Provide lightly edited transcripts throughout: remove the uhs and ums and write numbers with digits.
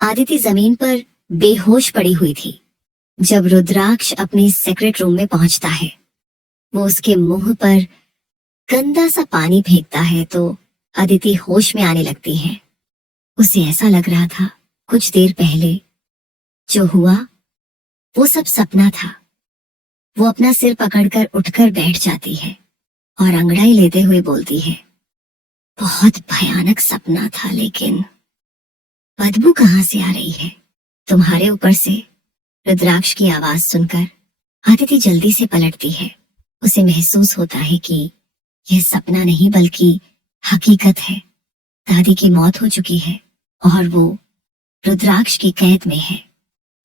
आदिति जमीन पर बेहोश पड़ी हुई थी। जब रुद्राक्ष अपने सेक्रेट रूम में पहुंचता है, वो उसके मुंह पर गंदा सा पानी फेंकता है तो अदिति होश में आने लगती है। उसे ऐसा लग रहा था कुछ देर पहले जो हुआ वो सब सपना था। वो अपना सिर पकड़कर उठकर बैठ जाती है और अंगड़ाई लेते हुए बोलती है, बहुत भयानक सपना था, लेकिन बदबू कहाँ से आ रही है? तुम्हारे ऊपर से। रुद्राक्ष की आवाज सुनकर आदिति जल्दी से पलटती है। उसे महसूस होता है कि यह सपना नहीं बल्कि हकीकत है। दादी की मौत हो चुकी है और वो रुद्राक्ष की कैद में है।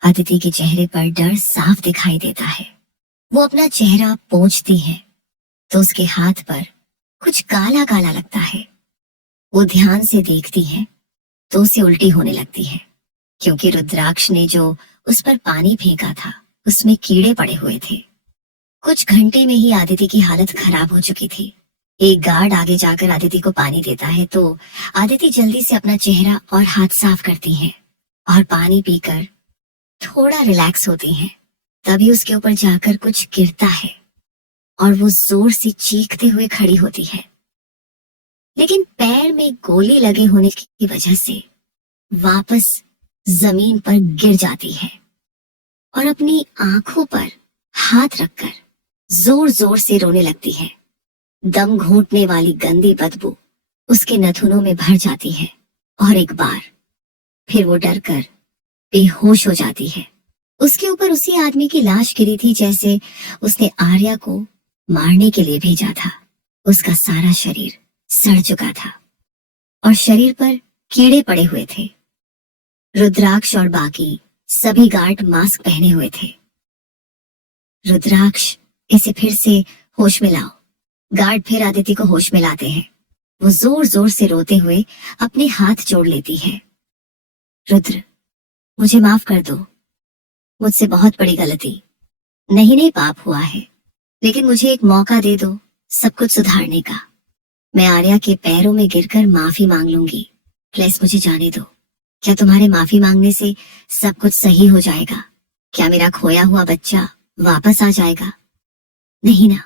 आदिति के चेहरे पर डर साफ दिखाई देता है। वो अपना चेहरा पोंछती है तो उसके हाथ पर कुछ काला काला लगता है। वो ध्यान से देखती है तो उसे उल्टी होने लगती है, क्योंकि रुद्राक्ष ने जो उस पर पानी फेंका था उसमें कीड़े पड़े हुए थे। कुछ घंटे में ही आदिति की हालत खराब हो चुकी थी। एक गार्ड आगे जाकर आदिति को पानी देता है तो आदिति जल्दी से अपना चेहरा और हाथ साफ करती है और पानी पीकर थोड़ा रिलैक्स होती है। तभी उसके ऊपर जाकर कुछ गिरता है और वो जोर से चीखते हुए खड़ी होती है, लेकिन पैर में गोली लगे होने की वजह से वापस जमीन पर गिर जाती है और अपनी आंखों पर हाथ रखकर जोर जोर से रोने लगती है। दम घोंटने वाली गंदी बदबू उसके नथुनों में भर जाती है और एक बार फिर वो डरकर बेहोश हो जाती है। उसके ऊपर उसी आदमी की लाश गिरी थी जैसे उसने आर्या को मारने के लिए भेजा था। उसका सारा शरीर सड़ चुका था और शरीर पर कीड़े पड़े हुए थे। रुद्राक्ष और बाकी सभी गार्ड मास्क पहने हुए थे। रुद्राक्ष, इसे फिर से होश में लाओ। गार्ड फिर आदिति को होश में लाते हैं। वो जोर जोर से रोते हुए अपने हाथ जोड़ लेती है। रुद्र, मुझे माफ कर दो। मुझसे बहुत बड़ी गलती। नहीं पाप हुआ है, लेकिन मुझे एक मौका दे दो सब कुछ सुधारने का। मैं आर्या के पैरों में गिरकर माफी मांग लूंगी। प्लीज मुझे जाने दो। क्या तुम्हारे माफी मांगने से सब कुछ सही हो जाएगा? क्या मेरा खोया हुआ बच्चा वापस आ जाएगा? नहीं ना,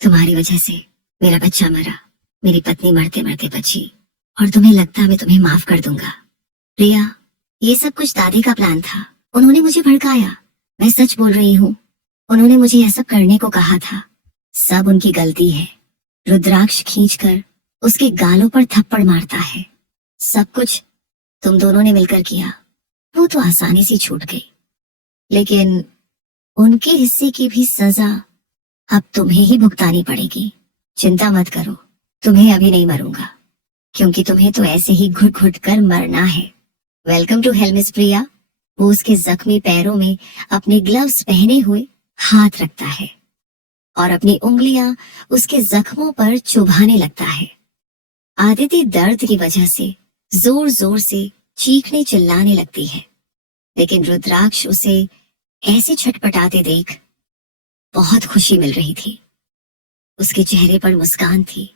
तुम्हारी वजह से मेरा बच्चा मरा, मेरी पत्नी मरते मरते बची, और तुम्हें लगता है मैं तुम्हें माफ कर दूंगा? प्रिया, ये सब कुछ दादी का प्लान था। उन्होंने मुझे भड़काया। मैं सच बोल रही हूँ, उन्होंने मुझे यह सब करने को कहा था। सब उनकी गलती है। रुद्राक्ष खींचकर उसके गालों पर थप्पड़ मारता है। सब कुछ तुम दोनों ने मिलकर किया। वो तो आसानी से छूट गई, लेकिन उनके हिस्से की भी सजा अब तुम्हें ही भुगतानी पड़ेगी। चिंता मत करो, तुम्हें अभी नहीं मरूंगा, क्योंकि तुम्हें तो ऐसे ही घुट घुट कर मरना है। वेलकम टू हेल मिस प्रिया। वो उसके जख्मी पैरों में अपने ग्लव्स पहने हुए हाथ रखता है और अपनी उंगलियां उसके जख्मों पर चुभाने लगता है। आदिति दर्द की वजह से जोर जोर से चीखने चिल्लाने लगती है, लेकिन रुद्राक्ष उसे ऐसे छटपटाते देख बहुत खुशी मिल रही थी। उसके चेहरे पर मुस्कान थी।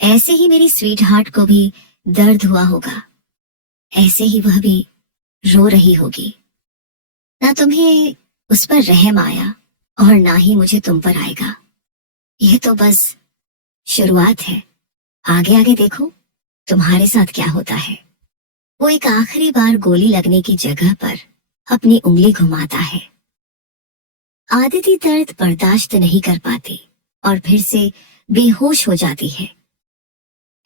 ऐसे ही मेरी स्वीट हार्ट को भी दर्द हुआ होगा, ऐसे ही वह भी रो रही होगी। ना तुम्हें उस पर रहम आया और ना ही मुझे तुम पर आएगा। यह तो बस शुरुआत है। आगे आगे देखो तुम्हारे साथ क्या होता है। वो एक आखिरी बार गोली लगने की जगह पर अपनी उंगली घुमाता है। आदिति दर्द बर्दाश्त नहीं कर पाती और फिर से बेहोश हो जाती है,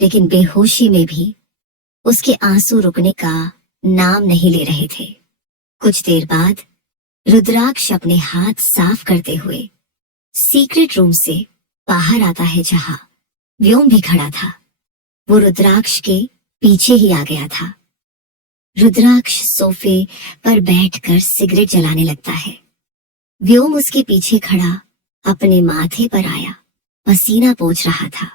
लेकिन बेहोशी में भी उसके आंसू रुकने का नाम नहीं ले रहे थे। कुछ देर बाद रुद्राक्ष अपने हाथ साफ करते हुए सीक्रेट रूम से बाहर आता है, जहां व्योम भी खड़ा था। वो रुद्राक्ष के पीछे ही आ गया था। रुद्राक्ष सोफे पर बैठकर सिगरेट जलाने लगता है। व्योम उसके पीछे खड़ा अपने माथे पर आया पसीना पोंछ रहा था।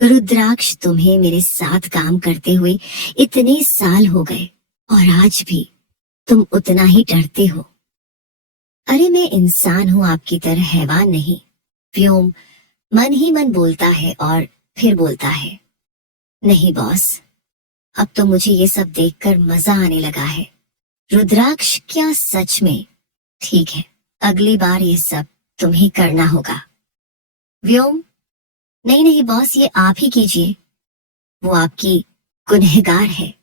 रुद्राक्ष, तुम्हें मेरे साथ काम करते हुए इतने साल हो गए और आज भी तुम उतना ही डरते हो। अरे मैं इंसान हूं, आपकी तरह हैवान नहीं। व्योम मन ही मन बोलता है और फिर बोलता है, नहीं बॉस, अब तो मुझे ये सब देखकर मजा आने लगा है। रुद्राक्ष, क्या सच में? ठीक है, अगली बार ये सब तुम्हें करना होगा। व्योम, नहीं नहीं बॉस, ये आप ही कीजिए, वो आपकी गुनहगार है।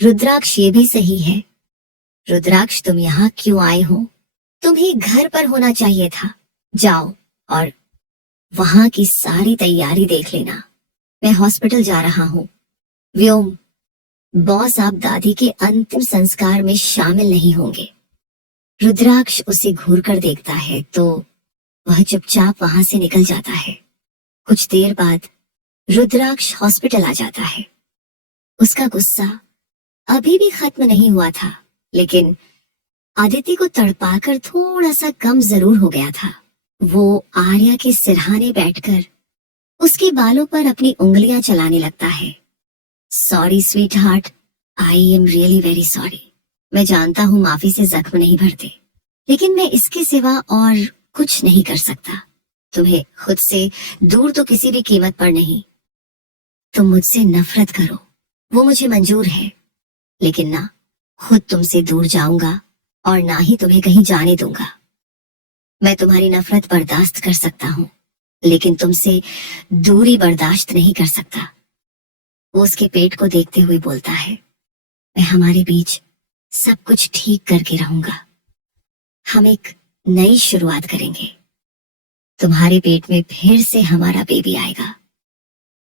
रुद्राक्ष, ये भी सही है। रुद्राक्ष, तुम यहाँ क्यों आए हो? तुम्हें घर पर होना चाहिए था। जाओ और वहां की सारी तैयारी देख लेना। मैं हॉस्पिटल जा रहा हूँ। व्योम, बॉस, आप दादी के अंतिम संस्कार में शामिल नहीं होंगे। रुद्राक्ष उसे घूर कर देखता है तो वह चुपचाप वहां से निकल जाता है। कुछ देर बाद रुद्राक्ष हॉस्पिटल आ जाता है। उसका गुस्सा अभी भी खत्म नहीं हुआ था, लेकिन आदित्य को तड़पाकर थोड़ा सा कम जरूर हो गया था। वो आर्या के सिरहाने बैठकर उसके बालों पर अपनी उंगलियां चलाने लगता है। Sorry sweet heart, I am really very sorry. मैं जानता हूँ माफी से जख्म नहीं भरते, लेकिन मैं इसके सिवा और कुछ नहीं कर सकता। तुम्हें खुद से दूर तो किसी भी कीमत पर नहीं। तुम मुझसे नफरत करो, वो मुझे मंजूर है, लेकिन ना खुद तुमसे दूर जाऊंगा और ना ही तुम्हें कहीं जाने दूंगा। मैं तुम्हारी नफरत बर्दाश्त कर सकता हूँ, लेकिन तुमसे दूरी बर्दाश्त नहीं कर सकता। वो उसके पेट को देखते हुए बोलता है, मैं हमारे बीच सब कुछ ठीक करके रहूंगा। हम एक नई शुरुआत करेंगे। तुम्हारे पेट में फिर से हमारा बेबी आएगा,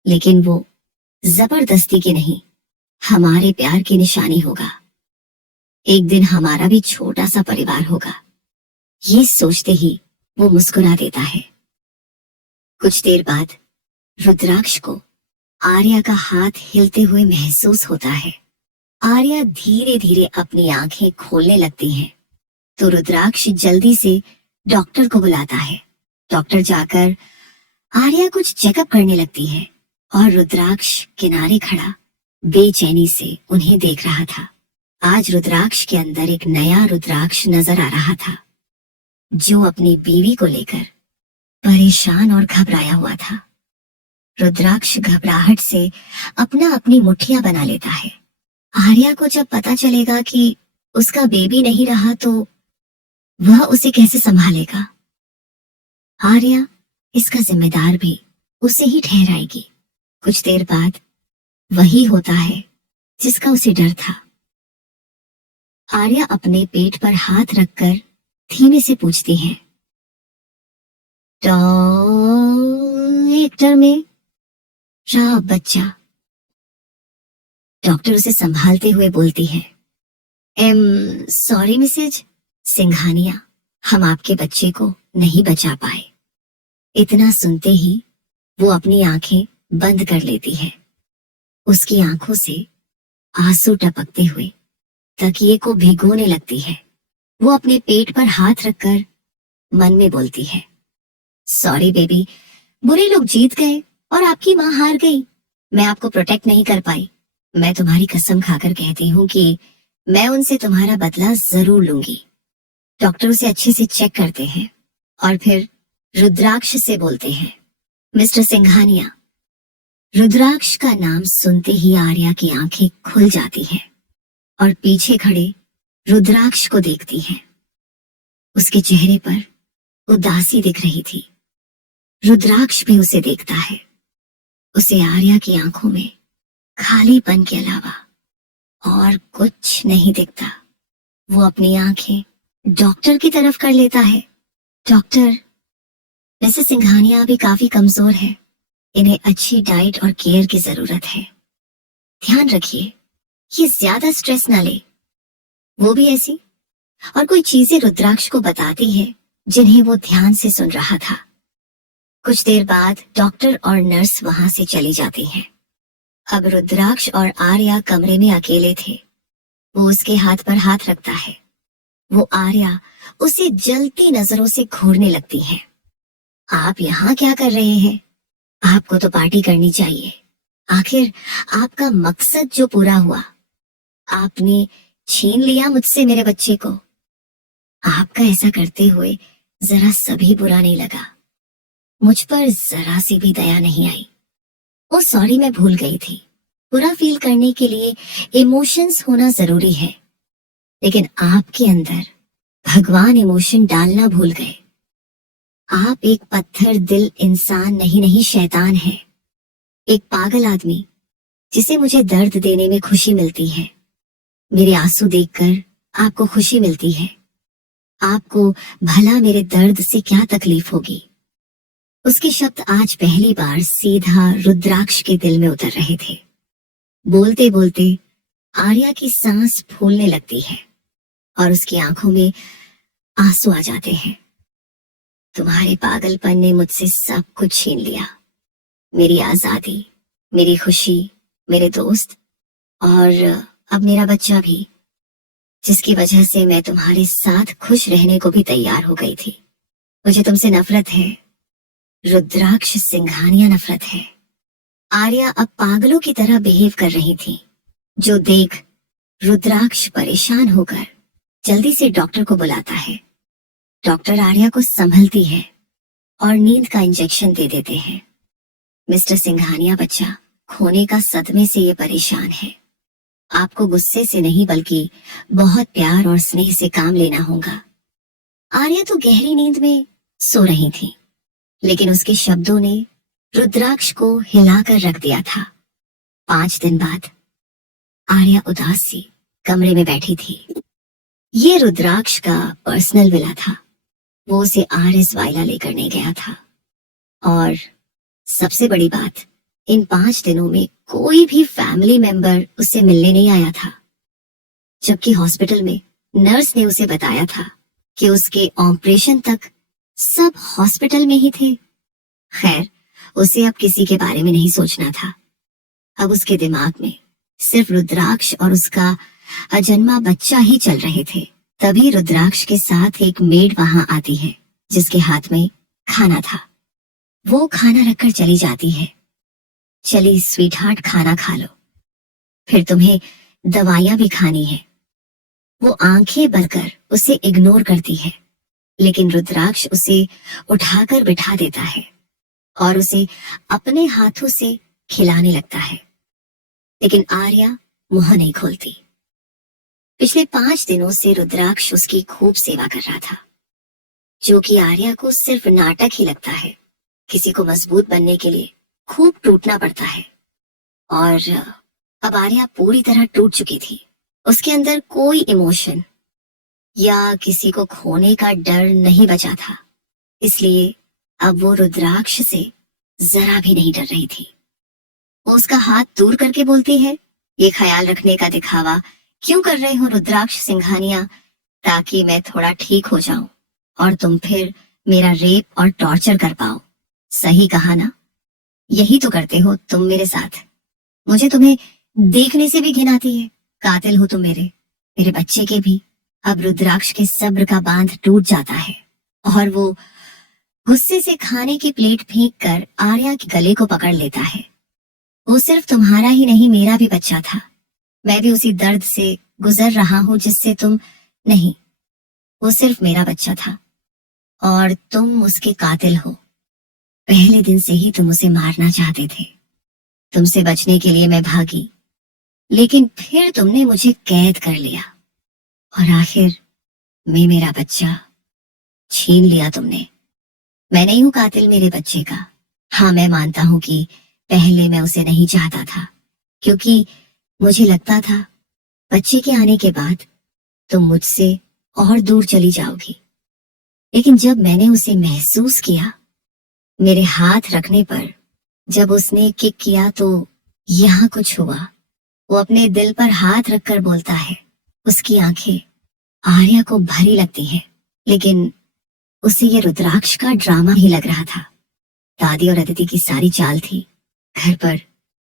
लेकिन वो जबरदस्ती की नहीं, हमारे प्यार की निशानी होगा। एक दिन हमारा भी छोटा सा परिवार होगा। ये सोचते ही वो मुस्कुरा देता है। कुछ देर बाद रुद्राक्ष को आर्या का हाथ हिलते हुए महसूस होता है। आर्या धीरे धीरे अपनी आंखें खोलने लगती है तो रुद्राक्ष जल्दी से डॉक्टर को बुलाता है। डॉक्टर जाकर आर्या कुछ चेकअप करने लगती है और रुद्राक्ष किनारे खड़ा बेचैनी से उन्हें देख रहा था। आज रुद्राक्ष के अंदर एक नया रुद्राक्ष नजर आ रहा था, जो अपनी बीवी को लेकर परेशान और घबराया हुआ था। रुद्राक्ष घबराहट से अपना अपनी मुट्ठियां बना लेता है। आर्या को जब पता चलेगा कि उसका बेबी नहीं रहा तो वह उसे कैसे संभालेगा? आर्या इसका जिम्मेदार भी उसे ही ठहराएगी। कुछ देर बाद वही होता है जिसका उसे डर था। आर्या अपने पेट पर हाथ रखकर धीमे से पूछती है, डॉक्टर में रहा बच्चा। डॉक्टर उसे संभालते हुए बोलती है, सॉरी मिसेज सिंघानिया, हम आपके बच्चे को नहीं बचा पाए। इतना सुनते ही वो अपनी आंखें बंद कर लेती है। उसकी आंखों से आंसू टपकते हुए तकिए को भिगोने लगती है। वो अपने पेट पर हाथ रखकर मन में बोलती है, सॉरी बेबी, बुरे लोग जीत गए और आपकी माँ हार गई। मैं आपको प्रोटेक्ट नहीं कर पाई। मैं तुम्हारी कसम खाकर कहती हूँ कि मैं उनसे तुम्हारा बदला जरूर लूंगी। डॉक्टर उसे अच्छे से चेक करते हैं और फिर रुद्राक्ष से बोलते हैं, मिस्टर सिंघानिया। रुद्राक्ष का नाम सुनते ही आर्या की आंखें खुल जाती हैं और पीछे खड़े रुद्राक्ष को देखती है। उसके चेहरे पर उदासी दिख रही थी। रुद्राक्ष भी उसे देखता है। उसे आर्या की आंखों में खालीपन के अलावा और कुछ नहीं दिखता। वो अपनी आंखें डॉक्टर की तरफ कर लेता है। डॉक्टर, मिसेस सिंघानिया अभी काफी कमजोर है। इन्हें अच्छी डाइट और केयर की जरूरत है। ध्यान रखिए, ये ज्यादा स्ट्रेस ना ले। वो भी ऐसी और कोई चीजें रुद्राक्ष को बताती है जिन्हें वो ध्यान से सुन रहा था। कुछ देर बाद डॉक्टर और नर्स वहां से चली जाती हैं। अब रुद्राक्ष और आर्या कमरे में अकेले थे। वो उसके हाथ पर हाथ रखता है। वो आर्या उसे जलती नजरों से घूरने लगती है। आप यहाँ क्या कर रहे हैं? आपको तो पार्टी करनी चाहिए। आखिर आपका मकसद जो पूरा हुआ, आपने छीन लिया मुझसे मेरे बच्चे को। आपका ऐसा करते हुए जरा सभी बुरा नहीं लगा। मुझ पर जरा सी भी दया नहीं आई। ओ सॉरी, मैं भूल गई थी। बुरा फील करने के लिए इमोशंस होना जरूरी है, लेकिन आपके अंदर भगवान इमोशन डालना भूल गए। आप एक पत्थर दिल इंसान नहीं शैतान है। एक पागल आदमी जिसे मुझे दर्द देने में खुशी मिलती है। मेरे आंसू देखकर आपको खुशी मिलती है। आपको भला मेरे दर्द से क्या तकलीफ होगी। उसके शब्द आज पहली बार सीधा रुद्राक्ष के दिल में उतर रहे थे। बोलते बोलते आर्या की सांस फूलने लगती है और उसकी आंखों में आंसू आ जाते हैं। तुम्हारे पागलपन ने मुझसे सब कुछ छीन लिया, मेरी आजादी, मेरी खुशी, मेरे दोस्त और अब मेरा बच्चा भी, जिसकी वजह से मैं तुम्हारे साथ खुश रहने को भी तैयार हो गई थी। मुझे तुमसे नफरत है, रुद्राक्ष सिंघानिया नफरत है। आर्या अब पागलों की तरह बिहेव कर रही थी, जो देख रुद्राक्ष परेशान होकर जल्दी से डॉक्टर को बुलाता है। डॉक्टर आर्या को संभलती है और नींद का इंजेक्शन दे देते हैं। मिस्टर सिंघानिया बच्चा खोने का सदमे से ये परेशान है। आपको गुस्से से नहीं बल्कि बहुत प्यार और स्नेह से काम लेना होगा। आर्या तो गहरी नींद में सो रही थी, लेकिन उसके शब्दों ने रुद्राक्ष को हिलाकर रख दिया था। 5 दिन बाद आर्या उदास सी कमरे में बैठी थी। ये रुद्राक्ष का पर्सनल विला था। वो उसे आरएस वाइला लेकर नहीं गया था। और सबसे बड़ी बात, इन 5 दिनों में कोई भी फैमिली मेंबर उससे मिलने नहीं आया था, जबकि हॉस्पिटल में नर्स ने उसे बताया था कि उसके ऑपरेशन तक सब हॉस्पिटल में ही थे। खैर, उसे अब किसी के बारे में नहीं सोचना था। अब उसके दिमाग में सिर्फ रुद्राक्ष और उसका अजन्मा बच्चा ही चल रहे थे। तभी रुद्राक्ष के साथ एक मेड वहां आती है, जिसके हाथ में खाना था। वो खाना रखकर चली जाती है। चली स्वीटहार्ट, खाना खा लो, फिर तुम्हें दवाइयां भी खानी है। वो आंखें भरकर उसे इग्नोर करती है, लेकिन रुद्राक्ष उसे उठाकर बिठा देता है और उसे अपने हाथों से खिलाने लगता है। लेकिन आर्या मुंह नहीं खोलती। पिछले 5 दिनों से रुद्राक्ष उसकी खूब सेवा कर रहा था, जो कि आर्या को सिर्फ नाटक ही लगता है। किसी को मजबूत बनने के लिए खूब टूटना पड़ता है, और अब आर्या पूरी तरह टूट चुकी थी। उसके अंदर कोई इमोशन या किसी को खोने का डर नहीं बचा था, इसलिए अब वो रुद्राक्ष से जरा भी नहीं डर रही थी। वो उसका हाथ दूर करके बोलती है, ये ख्याल रखने का दिखावा क्यों कर रहे हो रुद्राक्ष सिंघानिया, ताकि मैं थोड़ा ठीक हो जाऊं और तुम फिर मेरा रेप और टॉर्चर कर पाओ। सही कहा ना? यही तो करते हो तुम मेरे साथ। मुझे तुम्हें देखने से भी घिन आती है। कातिल हो तुम मेरे बच्चे के भी। अब रुद्राक्ष के सब्र का बांध टूट जाता है और वो गुस्से से खाने की प्लेट फेंक कर आर्या के गले को पकड़ लेता है। वो सिर्फ तुम्हारा ही नहीं, मेरा भी बच्चा था। मैं भी उसी दर्द से गुजर रहा हूं जिससे तुम नहीं। वो सिर्फ मेरा बच्चा था और तुम उसके कातिल हो। पहले दिन से ही तुम उसे मारना चाहते थे। तुमसे बचने के लिए मैं भागी, लेकिन फिर तुमने मुझे कैद कर लिया और आखिर मैं मेरा बच्चा छीन लिया तुमने। मैं नहीं हूं कातिल मेरे बच्चे का। हाँ, मैं मानता हूं कि पहले मैं उसे नहीं चाहता था, क्योंकि मुझे लगता था बच्चे के आने के बाद तुम मुझसे और दूर चली जाओगी। लेकिन जब मैंने उसे महसूस किया, मेरे हाथ रखने पर जब उसने किक किया, तो यहाँ कुछ हुआ। वो अपने दिल पर हाथ रखकर बोलता है। उसकी आंखें आर्या को भरी लगती है, लेकिन उसे ये रुद्राक्ष का ड्रामा ही लग रहा था। दादी और अदिति की सारी चाल थी। घर पर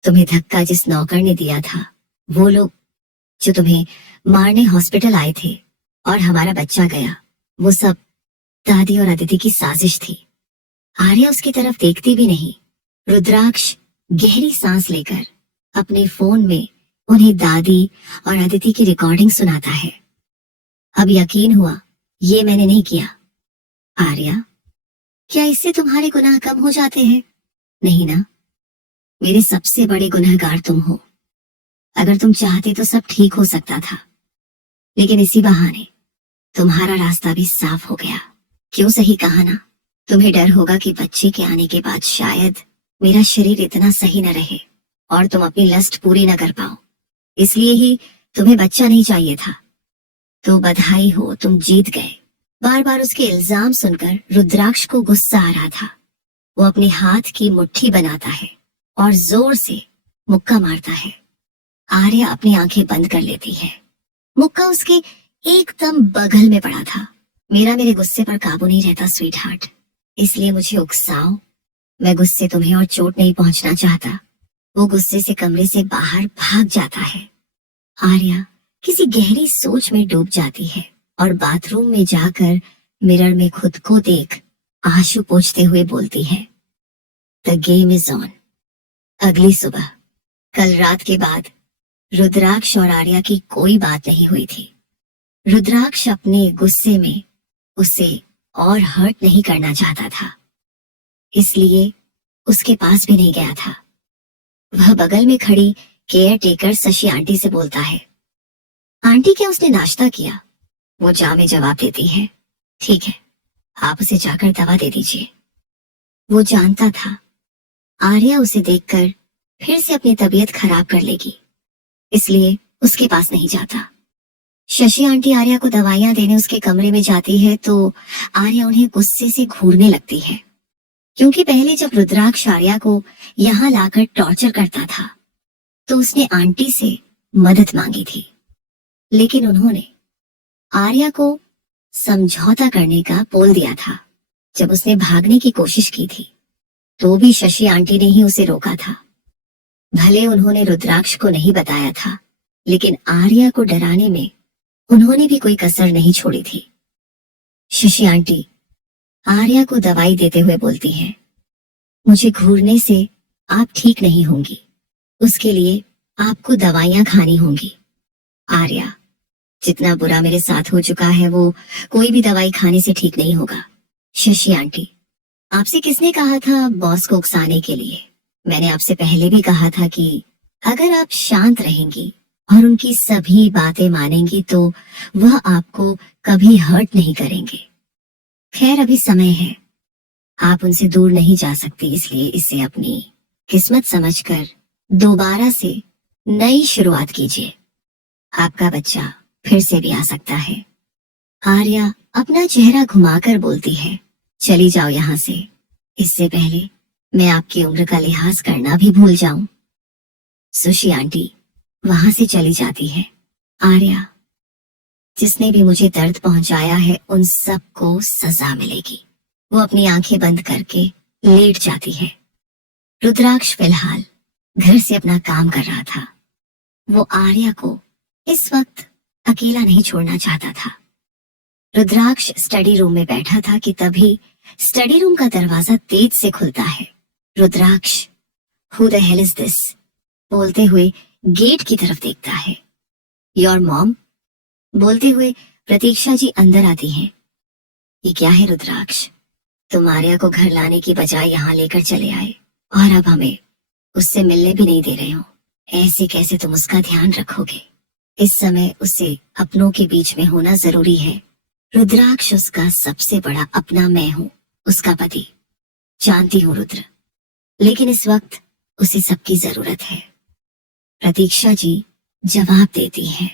तुम्हें धक्का जिस नौकर ने दिया था, वो लोग जो तुम्हें मारने हॉस्पिटल आए थे और हमारा बच्चा गया, वो सब दादी और अदिति की साजिश थी। आर्या उसकी तरफ देखती भी नहीं। रुद्राक्ष गहरी सांस लेकर अपने फोन में उन्हें दादी और अदिति की रिकॉर्डिंग सुनाता है। अब यकीन हुआ, ये मैंने नहीं किया। आर्या, क्या इससे तुम्हारे गुनाह कम हो जाते हैं? नहीं ना, मेरे सबसे बड़े गुनहगार तुम हो। अगर तुम चाहते तो सब ठीक हो सकता था, लेकिन इसी बहाने तुम्हारा रास्ता भी साफ हो गया। क्यों, सही कहा ना? तुम्हें डर होगा कि बच्चे के आने के बाद शायद मेरा शरीर इतना सही न रहे और तुम अपनी लस्ट पूरी न कर पाओ, इसलिए ही तुम्हें बच्चा नहीं चाहिए था। तो बधाई हो, तुम जीत गए। बार बार उसके इल्जाम सुनकर रुद्राक्ष को गुस्सा आ रहा था। वो अपने हाथ की मुट्ठी बनाता है और जोर से मुक्का मारता है। आर्या अपनी आंखें बंद कर लेती है। मुक्का उसके एकदम बगल में पड़ा था। मेरे गुस्से पर काबू नहीं रहता स्वीट हार्ट, इसलिए मुझे उकसाओ। मैं गुस्से तुम्हें और चोट नहीं पहुंचना चाहता। वो गुस्से से कमरे से बाहर भाग जाता है। आर्या किसी गहरी सोच में डूब जाती है और बाथरूम में जाकर मिरर में खुद को देख आंसू पोंछते हुए बोलती है, द गेम इज ऑन। अगली सुबह, कल रात के बाद रुद्राक्ष और आर्या की कोई बात नहीं हुई थी। रुद्राक्ष अपने गुस्से में उसे और हर्ट नहीं करना चाहता था, इसलिए उसके पास भी नहीं गया था। वह बगल में खड़ी केयर टेकर शशि आंटी से बोलता है, आंटी क्या उसने नाश्ता किया? वो जा में जवाब देती है, ठीक है, आप उसे जाकर दवा दे दीजिए। वो जानता था आर्या उसे देखकर फिर से अपनी तबीयत खराब कर लेगी, इसलिए उसके पास नहीं जाता। शशि आंटी आर्या को दवाइयां देने उसके कमरे में जाती है तो आर्या उन्हें गुस्से से घूरने लगती है, क्योंकि पहले जब रुद्राक्ष आर्या को यहाँ लाकर टॉर्चर करता था तो उसने आंटी से मदद मांगी थी, लेकिन उन्होंने आर्या को समझौता करने का बोल दिया था। जब उसने भागने की कोशिश की थी तो भी शशि आंटी ने ही उसे रोका था। भले उन्होंने रुद्राक्ष को नहीं बताया था, लेकिन आर्या को डराने में उन्होंने भी कोई कसर नहीं छोड़ी थी। शशि आंटी आर्या को दवाई देते हुए बोलती है, मुझे घूरने से आप ठीक नहीं होंगी, उसके लिए आपको दवाइयां खानी होंगी। आर्या, जितना बुरा मेरे साथ हो चुका है वो कोई भी दवाई खाने से ठीक नहीं होगा। शशि आंटी, आपसे किसने कहा था बॉस को उकसाने के लिए? मैंने आपसे पहले भी कहा था कि अगर आप शांत रहेंगी और उनकी सभी बातें मानेंगी तो वह आपको कभी हर्ट नहीं करेंगे। खैर, अभी समय है, आप उनसे दूर नहीं जा सकती, इसलिए इसे अपनी किस्मत समझकर दोबारा से नई शुरुआत कीजिए। आपका बच्चा फिर से भी आ सकता है। आर्या अपना चेहरा घुमाकर बोलती है, चली जाओ यहाँ से, इससे पहले मैं आपकी उम्र का लिहाज करना भी भूल जाऊं। सुशी आंटी वहां से चली जाती है। आर्या, जिसने भी मुझे दर्द पहुंचाया है उन सबको सजा मिलेगी। वो अपनी आंखें बंद करके लेट जाती है। रुद्राक्ष फिलहाल घर से अपना काम कर रहा था। वो आर्या को इस वक्त अकेला नहीं छोड़ना चाहता था। रुद्राक्ष स्टडी रूम में बैठा था कि तभी स्टडी रूम का दरवाजा तेज से खुलता है। Rudraksh, who the hell is this, बोलते हुए गेट की तरफ देखता है। योर मॉम, बोलते हुए प्रतीक्षा जी अंदर आती हैं। ये क्या है रुद्राक्ष, तुम आर्या को घर लाने की बजाय यहाँ लेकर चले आए और अब हमें उससे मिलने भी नहीं दे रहे हो। ऐसे कैसे तुम उसका ध्यान रखोगे? इस समय उसे अपनों के बीच में होना जरूरी है। रुद्राक्ष उसका सबसे बड़ा अपना मैं हूँ, उसका पति। जानती हूँ रुद्र, लेकिन इस वक्त उसे सबकी जरूरत है। प्रतीक्षा जी जवाब देती है,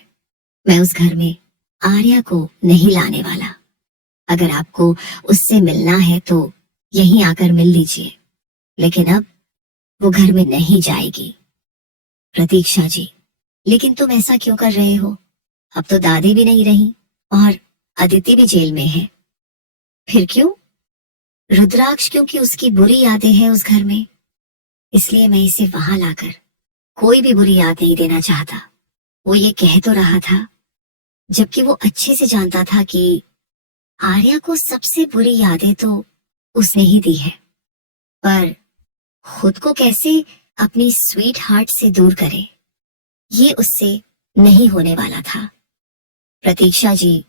मैं उस घर में आर्या को नहीं लाने वाला। अगर आपको उससे मिलना है तो यहीं आकर मिल लीजिए, लेकिन अब वो घर में नहीं जाएगी। प्रतीक्षा जी, लेकिन तुम ऐसा क्यों कर रहे हो? अब तो दादी भी नहीं रही और अदिति भी जेल में है। फिर क्यों? रुद्राक्ष, क्योंकि उसकी बुरी यादें हैं उस घर में, इसलिए मैं इसे वहां लाकर कोई भी बुरी याद नहीं देना चाहता। वो ये कह तो रहा था, जबकि वो अच्छे से जानता था कि आर्या को सबसे बुरी यादें तो उसने ही दी है, पर खुद को कैसे अपनी स्वीट हार्ट से दूर करे, ये उससे नहीं होने वाला था। प्रतीक्षा जी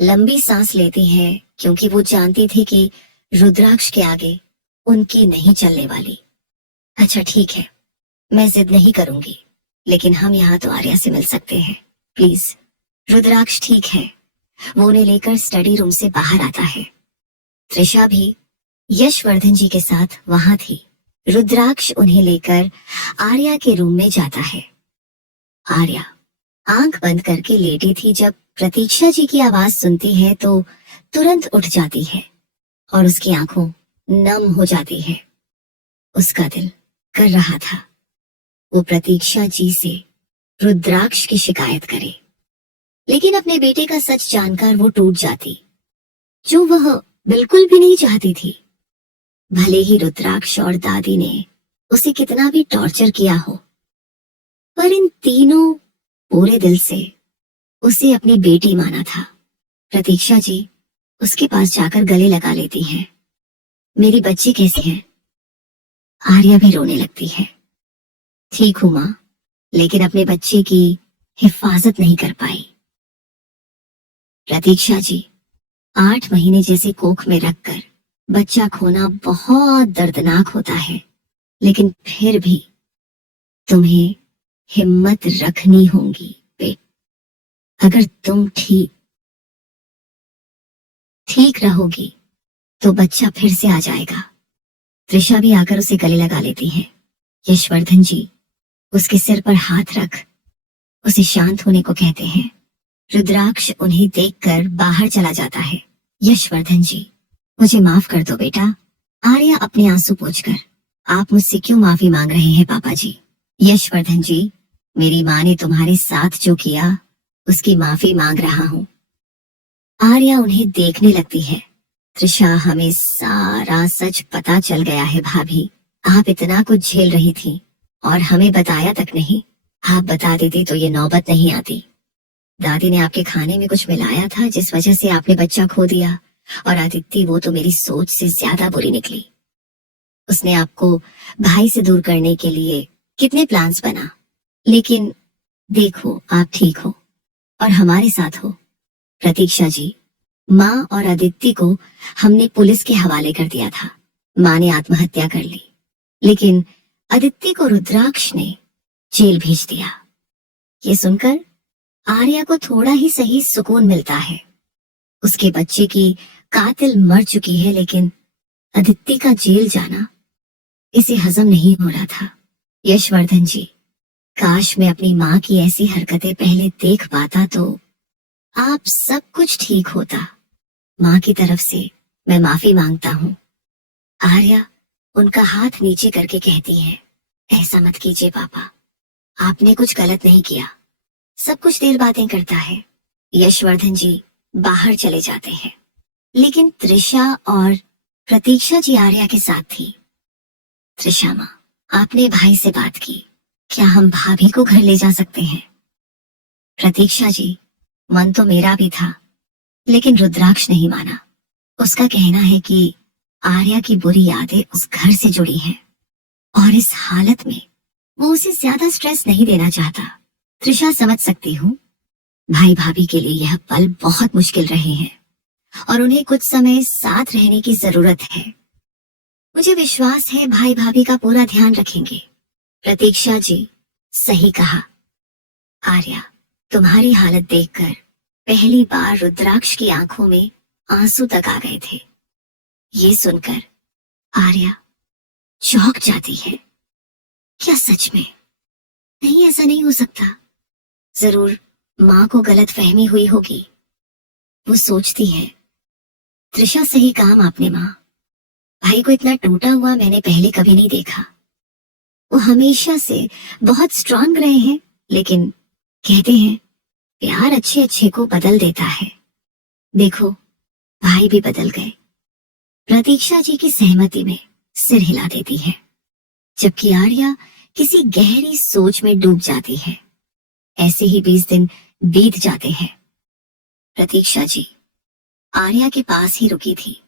लंबी सांस लेती हैं, क्योंकि वो जानती थी कि रुद्राक्ष के आगे उनकी नहीं चलने वाली। अच्छा ठीक है, मैं जिद नहीं करूंगी, लेकिन हम यहाँ तो आर्या से मिल सकते हैं, प्लीज। रुद्राक्ष ठीक है। वो उन्हें लेकर स्टडी रूम से बाहर आता है। त्रिशा भी यशवर्धन जी के साथ वहां थी। रुद्राक्ष उन्हें लेकर आर्या के रूम में जाता है। आर्या आंख बंद करके लेटी थी जब प्रतीक्षा जी की आवाज सुनती है तो तुरंत उठ जाती है और उसकी आंखों नम हो जाती है। उसका दिल कर रहा था वो प्रतीक्षा जी से रुद्राक्ष की शिकायत करे, लेकिन अपने बेटे का सच जानकर वो टूट जाती, जो वह बिल्कुल भी नहीं चाहती थी। भले ही रुद्राक्ष और दादी ने उसे कितना भी टॉर्चर किया हो, पर इन तीनों पूरे दिल से उसे अपनी बेटी माना था। प्रतीक्षा जी उसके पास जाकर गले लगा लेती हैं। मेरी बच्ची कैसी है? आर्या भी रोने लगती है। ठीक हूं मां, लेकिन अपने बच्चे की हिफाजत नहीं कर पाई। प्रतीक्षा जी 8 महीने जैसे कोख में रखकर बच्चा खोना बहुत दर्दनाक होता है, लेकिन फिर भी तुम्हें हिम्मत रखनी होगी बेट। अगर तुम ठीक रहोगी तो बच्चा फिर से आ जाएगा। त्रिशा भी आकर उसे गले लगा लेती है। यशवर्धन जी उसके सिर पर हाथ रख उसे शांत होने को कहते हैं। रुद्राक्ष उन्हें देखकर बाहर चला जाता है। यशवर्धन जी मुझे माफ कर दो बेटा। आर्या अपने आंसू पोंछकर, आप मुझसे क्यों माफी मांग रहे हैं पापा जी? यशवर्धन जी मेरी माँ ने तुम्हारे साथ जो किया उसकी माफी मांग रहा हूँ। आर्या उन्हें देखने लगती है। त्रिशा हमें सारा सच पता चल गया है भाभी। आप इतना कुछ झेल रही थी और हमें बताया तक नहीं। आप बता देती तो ये नौबत नहीं आती। दादी ने आपके खाने में कुछ मिलाया था जिस वजह से आपने बच्चा खो दिया, और आदित्य वो तो मेरी सोच से ज्यादा बुरी निकली। उसने आपको भाई से दूर करने के लिए कितने प्लान्स बना, लेकिन देखो आप ठीक हो और हमारे साथ हो। प्रतीक्षा जी माँ और आदित्य को हमने पुलिस के हवाले कर दिया था। माँ ने आत्महत्या कर ली, लेकिन आदित्य को रुद्राक्ष ने जेल भेज दिया। ये सुनकर आर्या को थोड़ा ही सही सुकून मिलता है। उसके बच्चे की कातिल मर चुकी है, लेकिन आदित्य का जेल जाना इसे हजम नहीं हो रहा था। यशवर्धन जी काश मैं अपनी माँ की ऐसी हरकतें पहले देख पाता तो आप सब कुछ ठीक होता। माँ की तरफ से मैं माफी मांगता हूँ। आर्या उनका हाथ नीचे करके कहती है, ऐसा मत कीजिए पापा, आपने कुछ गलत नहीं किया। सब कुछ देर बातें करता है। यशवर्धन जी बाहर चले जाते हैं, लेकिन त्रिशा और प्रतीक्षा जी आर्या के साथ थी। त्रिशा माँ आपने भाई से बात की, क्या हम भाभी को घर ले जा सकते हैं? प्रतीक्षा जी मन तो मेरा भी था, लेकिन रुद्राक्ष नहीं माना। उसका कहना है कि आर्या की बुरी यादें उस घर से जुड़ी हैं और इस हालत में वो उसे ज्यादा स्ट्रेस नहीं देना चाहता। त्रिशा समझ सकती हूँ, भाई भाभी के लिए यह पल बहुत मुश्किल रहे हैं और उन्हें कुछ समय साथ रहने की जरूरत है। मुझे विश्वास है भाई भाभी का पूरा ध्यान रखेंगे। प्रतीक्षा जी सही कहा। आर्या तुम्हारी हालत देखकर पहली बार रुद्राक्ष की आंखों में आंसू तक आ गए थे। ये सुनकर आर्या चौंक जाती है। क्या सच में? नहीं, ऐसा नहीं हो सकता। जरूर माँ को गलत फहमी हुई होगी। वो सोचती है, त्रिशा सही काम आपने माँ, भाई को इतना टूटा हुआ मैंने पहले कभी नहीं देखा। वो हमेशा से बहुत स्ट्रांग रहे हैं, लेकिन कहते हैं प्यार अच्छे अच्छे को बदल देता है। देखो भाई भी बदल गए। प्रतीक्षा जी की सहमति में सिर हिला देती है, जबकि आर्या किसी गहरी सोच में डूब जाती है। ऐसे ही 20 दिन बीत जाते हैं। प्रतीक्षा जी आर्या के पास ही रुकी थी।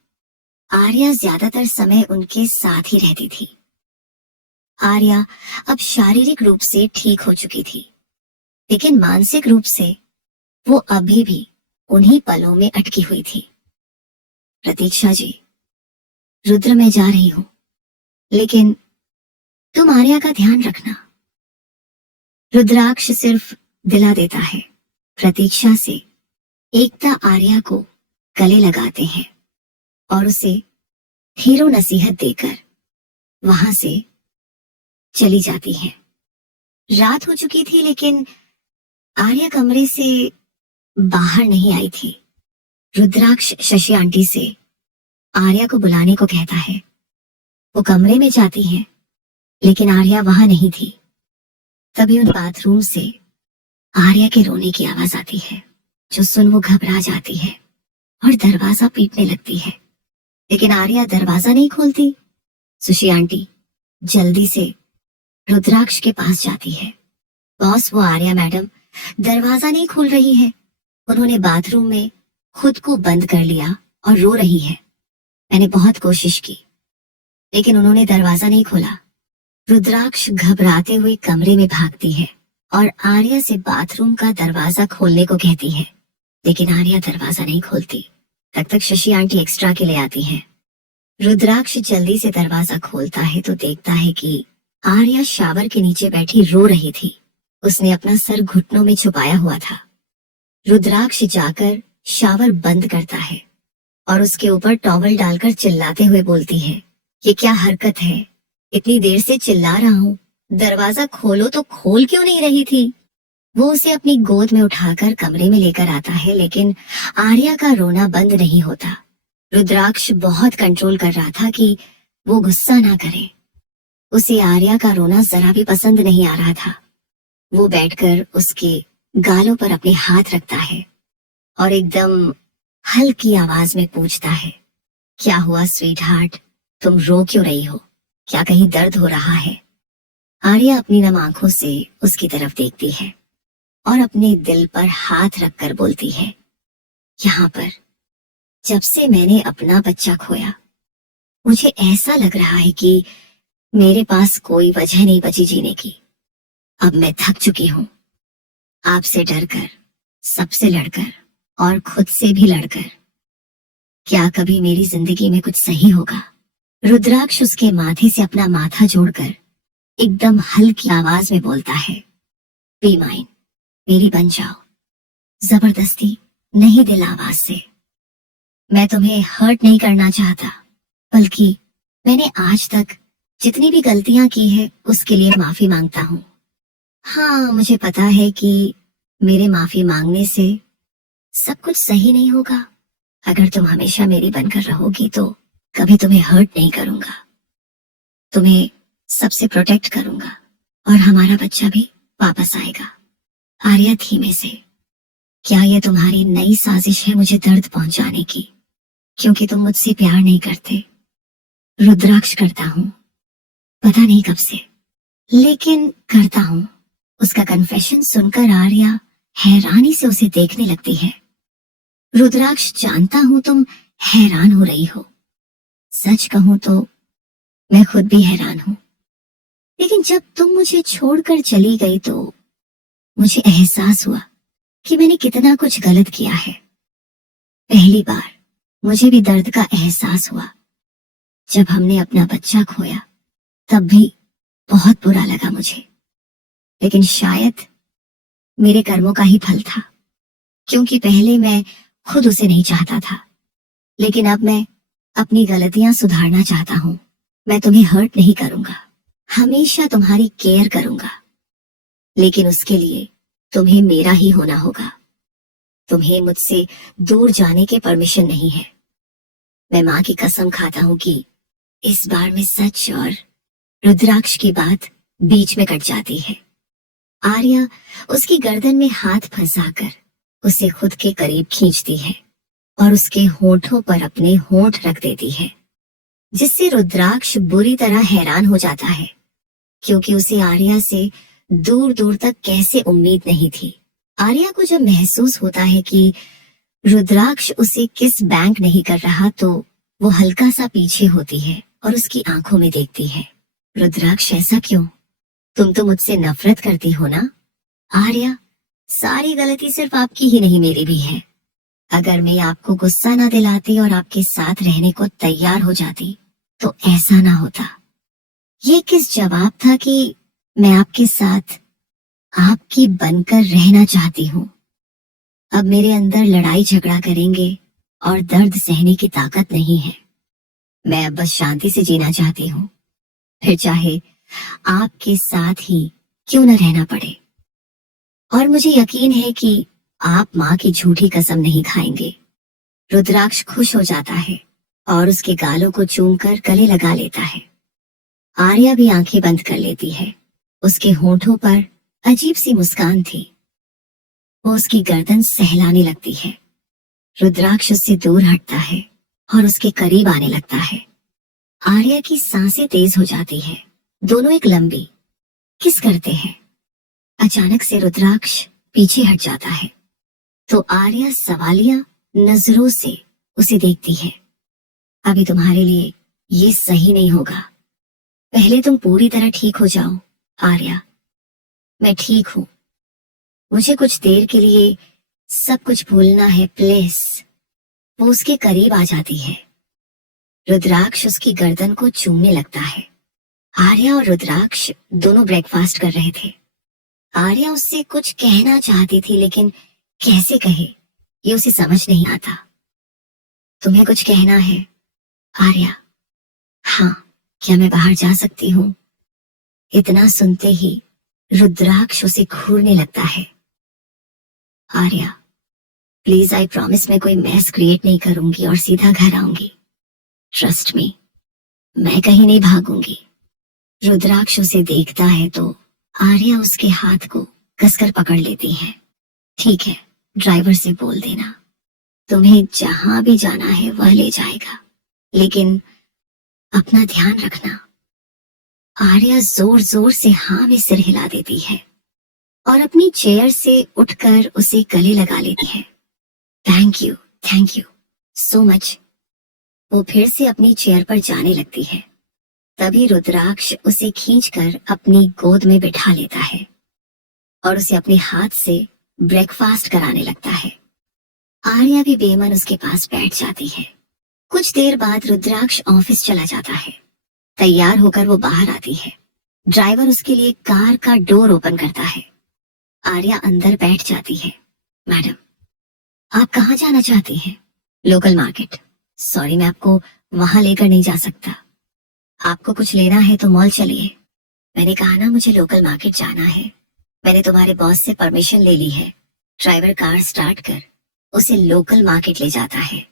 आर्या ज्यादातर समय उनके साथ ही रहती थी। आर्या अब शारीरिक रूप से ठीक हो चुकी थी, लेकिन मानसिक रूप से वो अभी भी उन्हीं पलों में अटकी हुई थी। प्रतीक्षा जी रुद्र मैं जा रही हूं, लेकिन तुम आर्या का ध्यान रखना। रुद्राक्ष सिर्फ दिला देता है। प्रतीक्षा से एकता आर्या को गले लगाते हैं और उसे हीरो नसीहत देकर वहां से चली जाती है। रात हो चुकी थी लेकिन आर्या कमरे से बाहर नहीं आई थी। रुद्राक्ष शशि आंटी से आर्या को बुलाने को कहता है। वो कमरे में जाती है लेकिन आर्या वहां नहीं थी। तभी उन बाथरूम से आर्या के रोने की आवाज आती है, जो सुन वो घबरा जाती है और दरवाजा पीटने लगती है, लेकिन आर्या दरवाजा नहीं खोलती। सुशी आंटी जल्दी से रुद्राक्ष के पास जाती है। बॉस, वो आर्या मैडम दरवाजा नहीं खोल रही है। उन्होंने बाथरूम में खुद को बंद कर लिया और रो रही है। मैंने बहुत कोशिश की लेकिन उन्होंने दरवाजा नहीं खोला। रुद्राक्ष घबराते हुए कमरे में भागती है और आर्या से बाथरूम का दरवाजा खोलने को कहती है, लेकिन आर्या दरवाजा नहीं खोलती। तक शशि आंटी एक्स्ट्रा के लिए आती हैं। रुद्राक्ष जल्दी से दरवाजा खोलता है तो देखता है कि आर्या शावर के नीचे बैठी रो रही थी। उसने अपना सर घुटनों में छुपाया हुआ था। रुद्राक्ष जाकर शावर बंद करता है और उसके ऊपर टॉवल डालकर चिल्लाते हुए बोलती है, ये क्या हरकत है? इतनी देर से चिल्ला रहा हूँ, दरवाजा खोलो तो खोल क्यों नहीं रही थी? वो उसे अपनी गोद में उठाकर कमरे में लेकर आता है लेकिन आर्या का रोना बंद नहीं होता। रुद्राक्ष बहुत कंट्रोल कर रहा था कि वो गुस्सा ना करे। उसे आर्या का रोना जरा भी पसंद नहीं आ रहा था। वो बैठकर उसके गालों पर अपने हाथ रखता है और एकदम हल्की आवाज में पूछता है, क्या हुआ स्वीट हार्ट, तुम रो क्यों रही हो? क्या कहीं दर्द हो रहा है? आर्या अपनी नम आंखों से उसकी तरफ देखती है और अपने दिल पर हाथ रखकर बोलती है, यहाँ पर जब से मैंने अपना बच्चा खोया मुझे ऐसा लग रहा है कि मेरे पास कोई वजह नहीं बची जीने की। अब मैं थक चुकी हूँ, आपसे डरकर, सबसे लड़कर और खुद से भी लड़कर। क्या कभी मेरी जिंदगी में कुछ सही होगा? रुद्राक्ष उसके माथे से अपना माथा जोड़कर एकदम हल्की आवाज में बोलता है, बी माइन, मेरी बन जाओ। जबरदस्ती नहीं, दिल आवाज से। मैं तुम्हें हर्ट नहीं करना चाहता, बल्कि मैंने आज तक जितनी भी गलतियां की है उसके लिए माफी मांगता हूँ। हाँ, मुझे पता है कि मेरे माफी मांगने से सब कुछ सही नहीं होगा। अगर तुम हमेशा मेरी बनकर रहोगी तो कभी तुम्हें हर्ट नहीं करूंगा, तुम्हें सबसे प्रोटेक्ट करूंगा और हमारा बच्चा भी वापस आएगा। आर्या धीमे से, क्या यह तुम्हारी नई साजिश है मुझे दर्द पहुंचाने की? क्योंकि तुम मुझसे प्यार नहीं करते। रुद्राक्ष, करता हूं, पता नहीं कब से, लेकिन करता हूं। उसका कन्फेशन सुनकर आर्या हैरानी से उसे देखने लगती है। रुद्राक्ष, जानता हूं तुम हैरान हो रही हो। सच कहूं तो मैं खुद भी हैरान हूं, लेकिन जब तुम मुझे छोड़कर चली गई तो मुझे एहसास हुआ कि मैंने कितना कुछ गलत किया है। पहली बार मुझे भी दर्द का एहसास हुआ जब हमने अपना बच्चा खोया, तब भी बहुत बुरा लगा मुझे, लेकिन शायद मेरे कर्मों का ही फल था, क्योंकि पहले मैं खुद उसे नहीं चाहता था, लेकिन अब मैं अपनी गलतियां सुधारना चाहता हूं। मैं तुम्हें हर्ट नहीं करूंगा, हमेशा तुम्हारी केयर करूंगा, लेकिन उसके लिए तुम्हें मेरा ही होना होगा। तुम्हें मुझसे दूर जाने की परमिशन नहीं है। मैं मां की कसम खाता हूं कि इस बार में सच। और रुद्राक्ष की बात बीच में कट जाती है। आर्या उसकी गर्दन में हाथ फंसाकर उसे खुद के करीब खींचती है और उसके होठों पर अपने होंठ रख देती है, जिससे रुद्राक्ष बुरी तरह हैरान हो जाता है, क्योंकि उसे आर्या से दूर दूर तक कैसे उम्मीद नहीं थी। आर्या को जब महसूस होता है कि रुद्राक्ष उसे किस बैंक नहीं कर रहा, तो वो हल्का सा पीछे होती है और उसकी आंखों में देखती है। रुद्राक्ष, ऐसा क्यों? तुम तो मुझसे नफरत करती हो ना? आर्या, सारी गलती सिर्फ आपकी ही नहीं, मेरी भी है। अगर मैं आपको गुस्सा ना दिलाती और आपके साथ रहने को तैयार हो जाती तो ऐसा ना होता। ये किस जवाब था कि मैं आपके साथ आपकी बनकर रहना चाहती हूँ। अब मेरे अंदर लड़ाई झगड़ा करेंगे और दर्द सहने की ताकत नहीं है। मैं अब बस शांति से जीना चाहती हूँ, फिर चाहे आपके साथ ही क्यों न रहना पड़े। और मुझे यकीन है कि आप माँ की झूठी कसम नहीं खाएंगे। रुद्राक्ष खुश हो जाता है और उसके गालों को चूमकर गले लगा लेता है। आर्या भी आंखें बंद कर लेती है। उसके होठों पर अजीब सी मुस्कान थी। वो उसकी गर्दन सहलाने लगती है। रुद्राक्ष उससे दूर हटता है और उसके करीब आने लगता है। आर्या की सांसें तेज हो जाती है। दोनों एक लंबी किस करते हैं। अचानक से रुद्राक्ष पीछे हट जाता है तो आर्या सवालिया नजरों से उसे देखती है। अभी तुम्हारे लिए ये सही नहीं होगा। पहले तुम पूरी तरह ठीक हो जाओ आर्या। मैं ठीक हूं। मुझे कुछ देर के लिए सब कुछ भूलना है प्लीज। वो उसके करीब आ जाती है। रुद्राक्ष उसकी गर्दन को चूमने लगता है। आर्या और रुद्राक्ष दोनों ब्रेकफास्ट कर रहे थे। आर्या उससे कुछ कहना चाहती थी लेकिन कैसे कहे ये उसे समझ नहीं आता। तुम्हें कुछ कहना है आर्या? हाँ, क्या मैं बाहर जा सकती हूँ? इतना सुनते ही रुद्राक्ष उसे घूरने लगता है। आर्या प्लीज, आई प्रॉमिस मैं कोई मैस क्रिएट नहीं करूंगी और सीधा घर आऊंगी। ट्रस्ट मी, मैं कहीं नहीं भागूंगी। रुद्राक्ष उसे देखता है तो आर्या उसके हाथ को कसकर पकड़ लेती है। ठीक है, ड्राइवर से बोल देना तुम्हें जहां भी जाना है वह ले जाएगा, लेकिन अपना ध्यान रखना। आर्या जोर जोर से हाँ में सिर हिला देती है और अपनी चेयर से उठकर उसे गले लगा लेती है। Thank you so much. वो फिर से अपनी चेयर पर जाने लगती है। तभी रुद्राक्ष उसे खींचकर अपनी गोद में बिठा लेता है और उसे अपने हाथ से ब्रेकफास्ट कराने लगता है। आर्या भी बेमन उसके पास बैठ जाती है। कुछ देर बाद रुद्राक्ष ऑफिस चला जाता है। तैयार होकर वो बाहर आती है। ड्राइवर उसके लिए कार का डोर ओपन करता है। आर्या अंदर बैठ जाती है। मैडम, आप कहाँ जाना चाहती हैं? Local market. सॉरी, मैं आपको वहां लेकर नहीं जा सकता। आपको कुछ लेना है तो मॉल चलिए। मैंने कहा ना, मुझे लोकल मार्केट जाना है। मैंने तुम्हारे बॉस से परमिशन ले ली है। ड्राइवर कार स्टार्ट कर उसे लोकल मार्केट ले जाता है।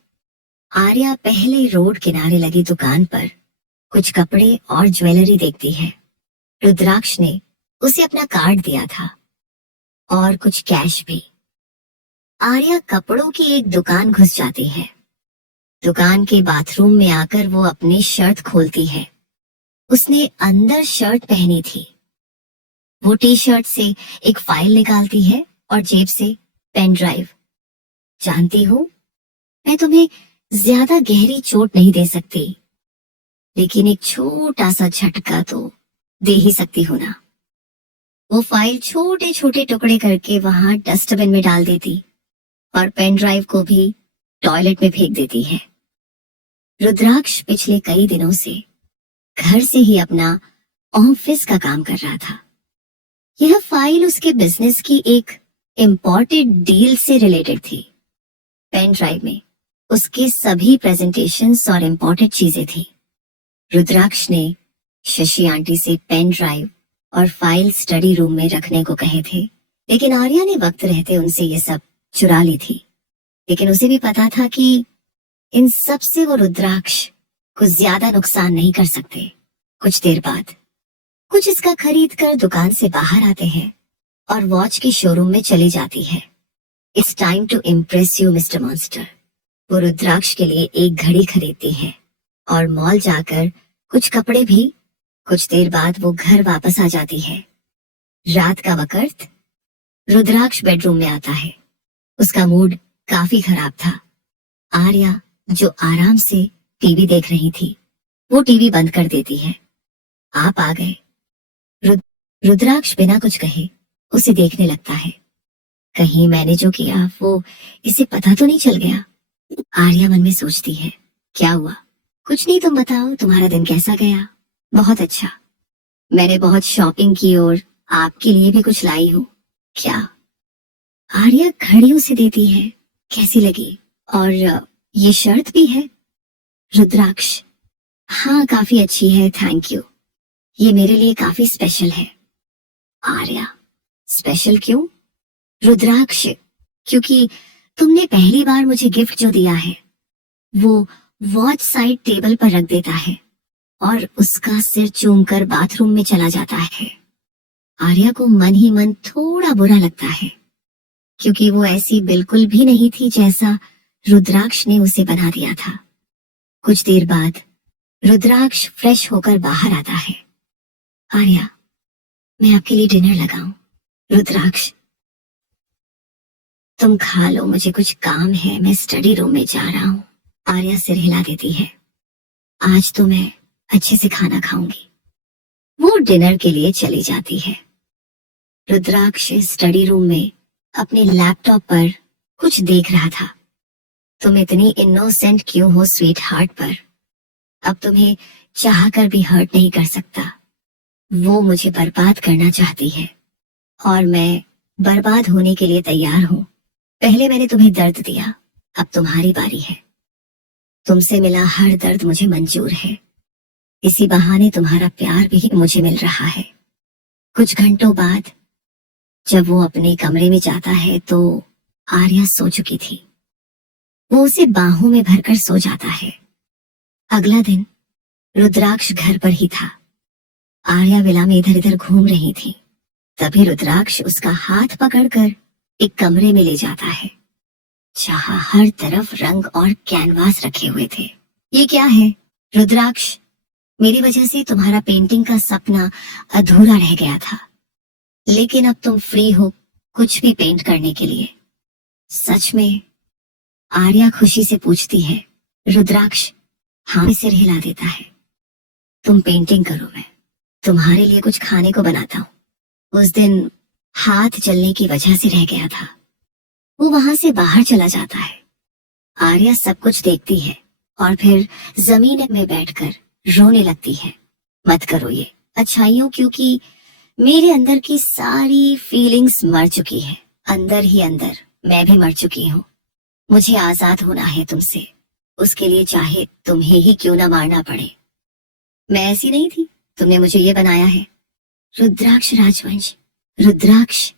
आर्या पहले रोड किनारे लगी दुकान पर कुछ कपड़े और ज्वेलरी देखती है। रुद्राक्ष ने उसे अपना कार्ड दिया था और कुछ कैश भी। आर्या कपड़ों की एक दुकान घुस जाती है। दुकान के बाथरूम में आकर वो अपनी शर्ट खोलती है। उसने अंदर शर्ट पहनी थी। वो टी शर्ट से एक फाइल निकालती है और जेब से पेन ड्राइव। जानती हो, मैं तुम्हें ज्यादा गहरी चोट नहीं दे सकती, लेकिन एक छोटा सा झटका तो दे ही सकती हो ना। वो फाइल छोटे छोटे टुकड़े करके वहां डस्टबिन में डाल देती और पेन ड्राइव को भी टॉयलेट में फेंक देती है। रुद्राक्ष पिछले कई दिनों से घर से ही अपना ऑफिस का काम कर रहा था। यह फाइल उसके बिजनेस की एक इम्पोर्टेड डील से रिलेटेड थी। पेन ड्राइव में उसके सभी प्रेजेंटेशंस और इम्पोर्टेड चीजें थी। रुद्राक्ष ने शशि आंटी से पेन ड्राइव और फाइल स्टडी रूम में रखने को कहे थे, लेकिन आर्या ने वक्त रहते उनसे ये सब चुरा ली थी। लेकिन उसे भी पता था कि इन सब से वो रुद्राक्ष को ज्यादा नुकसान नहीं कर सकते। कुछ देर बाद कुछ इसका खरीद कर दुकान से बाहर आते हैं और वॉच के शोरूम में चली जाती है। It's time to impress you mister monster. वो रुद्राक्ष के लिए एक घड़ी खरीदती है और मॉल जाकर कुछ कपड़े भी। कुछ देर बाद वो घर वापस आ जाती है। रात का वक्त। रुद्राक्ष बेडरूम में आता है। उसका मूड काफी खराब था। आर्या जो आराम से टीवी देख रही थी, वो टीवी बंद कर देती है। आप आ गए। रुद्राक्ष बिना कुछ कहे उसे देखने लगता है। कहीं मैंने जो किया वो इसे पता तो नहीं चल गया। आर्या मन में सोचती है, क्या हुआ? कुछ नहीं, तुम बताओ, तुम्हारा दिन कैसा गया? बहुत अच्छा। मैंने बहुत शॉपिंग की और आपके लिए भी कुछ लाई हूँ। क्या? आर्या घड़ी उसे देती है। कैसी लगी? और ये शर्ट भी है? रुद्राक्ष: हाँ, काफी अच्छी है, थैंक यू। ये मेरे लिए काफी स्पेशल है। आर्या: स्पेशल क्यों? रुद्राक्ष: क्योंकि तुमने पहली बार मुझे गिफ्ट जो दिया है वो वॉच साइड टेबल पर रख देता है और उसका सिर चूमकर बाथरूम में चला जाता है। आर्या को मन ही मन थोड़ा बुरा लगता है क्योंकि वो ऐसी बिल्कुल भी नहीं थी जैसा रुद्राक्ष ने उसे बना दिया था। कुछ देर बाद रुद्राक्ष फ्रेश होकर बाहर आता है। आर्या: मैं आपके लिए डिनर लगाऊं? रुद्राक्ष: तुम खा लो, मुझे कुछ काम है, मैं स्टडी रूम में जा रहा हूं। आर्या सिर हिला देती है। आज तो मैं अच्छे से खाना खाऊंगी। वो डिनर के लिए चली जाती है। रुद्राक्ष स्टडी रूम में अपने लैपटॉप पर कुछ देख रहा था। तुम इतनी इनोसेंट क्यों हो स्वीट हार्ट? पर अब तुम्हें चाहकर भी हर्ट नहीं कर सकता। वो मुझे बर्बाद करना चाहती है और मैं बर्बाद होने के लिए तैयार हूं। पहले मैंने तुम्हें दर्द दिया, अब तुम्हारी बारी है। तुमसे मिला हर दर्द मुझे मंजूर है। इसी बहाने तुम्हारा प्यार भी मुझे मिल रहा है। कुछ घंटों बाद जब वो अपने कमरे में जाता है तो आर्या सो चुकी थी। वो उसे बाहों में भरकर सो जाता है। अगला दिन रुद्राक्ष घर पर ही था। आर्या विला में इधर उधर घूम रही थी। तभी रुद्राक्ष उसका हाथ पकड़कर एक कमरे में ले जाता है जहां हर तरफ रंग और कैनवास रखे हुए थे। ये क्या है? रुद्राक्ष: मेरी वजह से तुम्हारा पेंटिंग का सपना अधूरा रह गया था, लेकिन अब तुम फ्री हो कुछ भी पेंट करने के लिए। सच में? आर्या खुशी से पूछती है। रुद्राक्ष हाँ में सिर हिला देता है। तुम पेंटिंग करो, मैं तुम्हारे लिए कुछ खाने को बनाता हूँ। उस दिन हाथ जलने की वजह से रह गया था। वो वहां से बाहर चला जाता है। आर्या सब कुछ देखती है और फिर जमीन में बैठकर रोने लगती है। मत करो ये अच्छाइयों, क्योंकि मेरे अंदर की सारी फीलिंग्स मर चुकी है। अंदर ही अंदर मैं भी मर चुकी हूँ। मुझे आजाद होना है तुमसे, उसके लिए चाहे तुम्हें ही क्यों ना मारना पड़े। मैं ऐसी नहीं थी, तुमने मुझे ये बनाया है। रुद्राक्ष राजवंश। रुद्राक्ष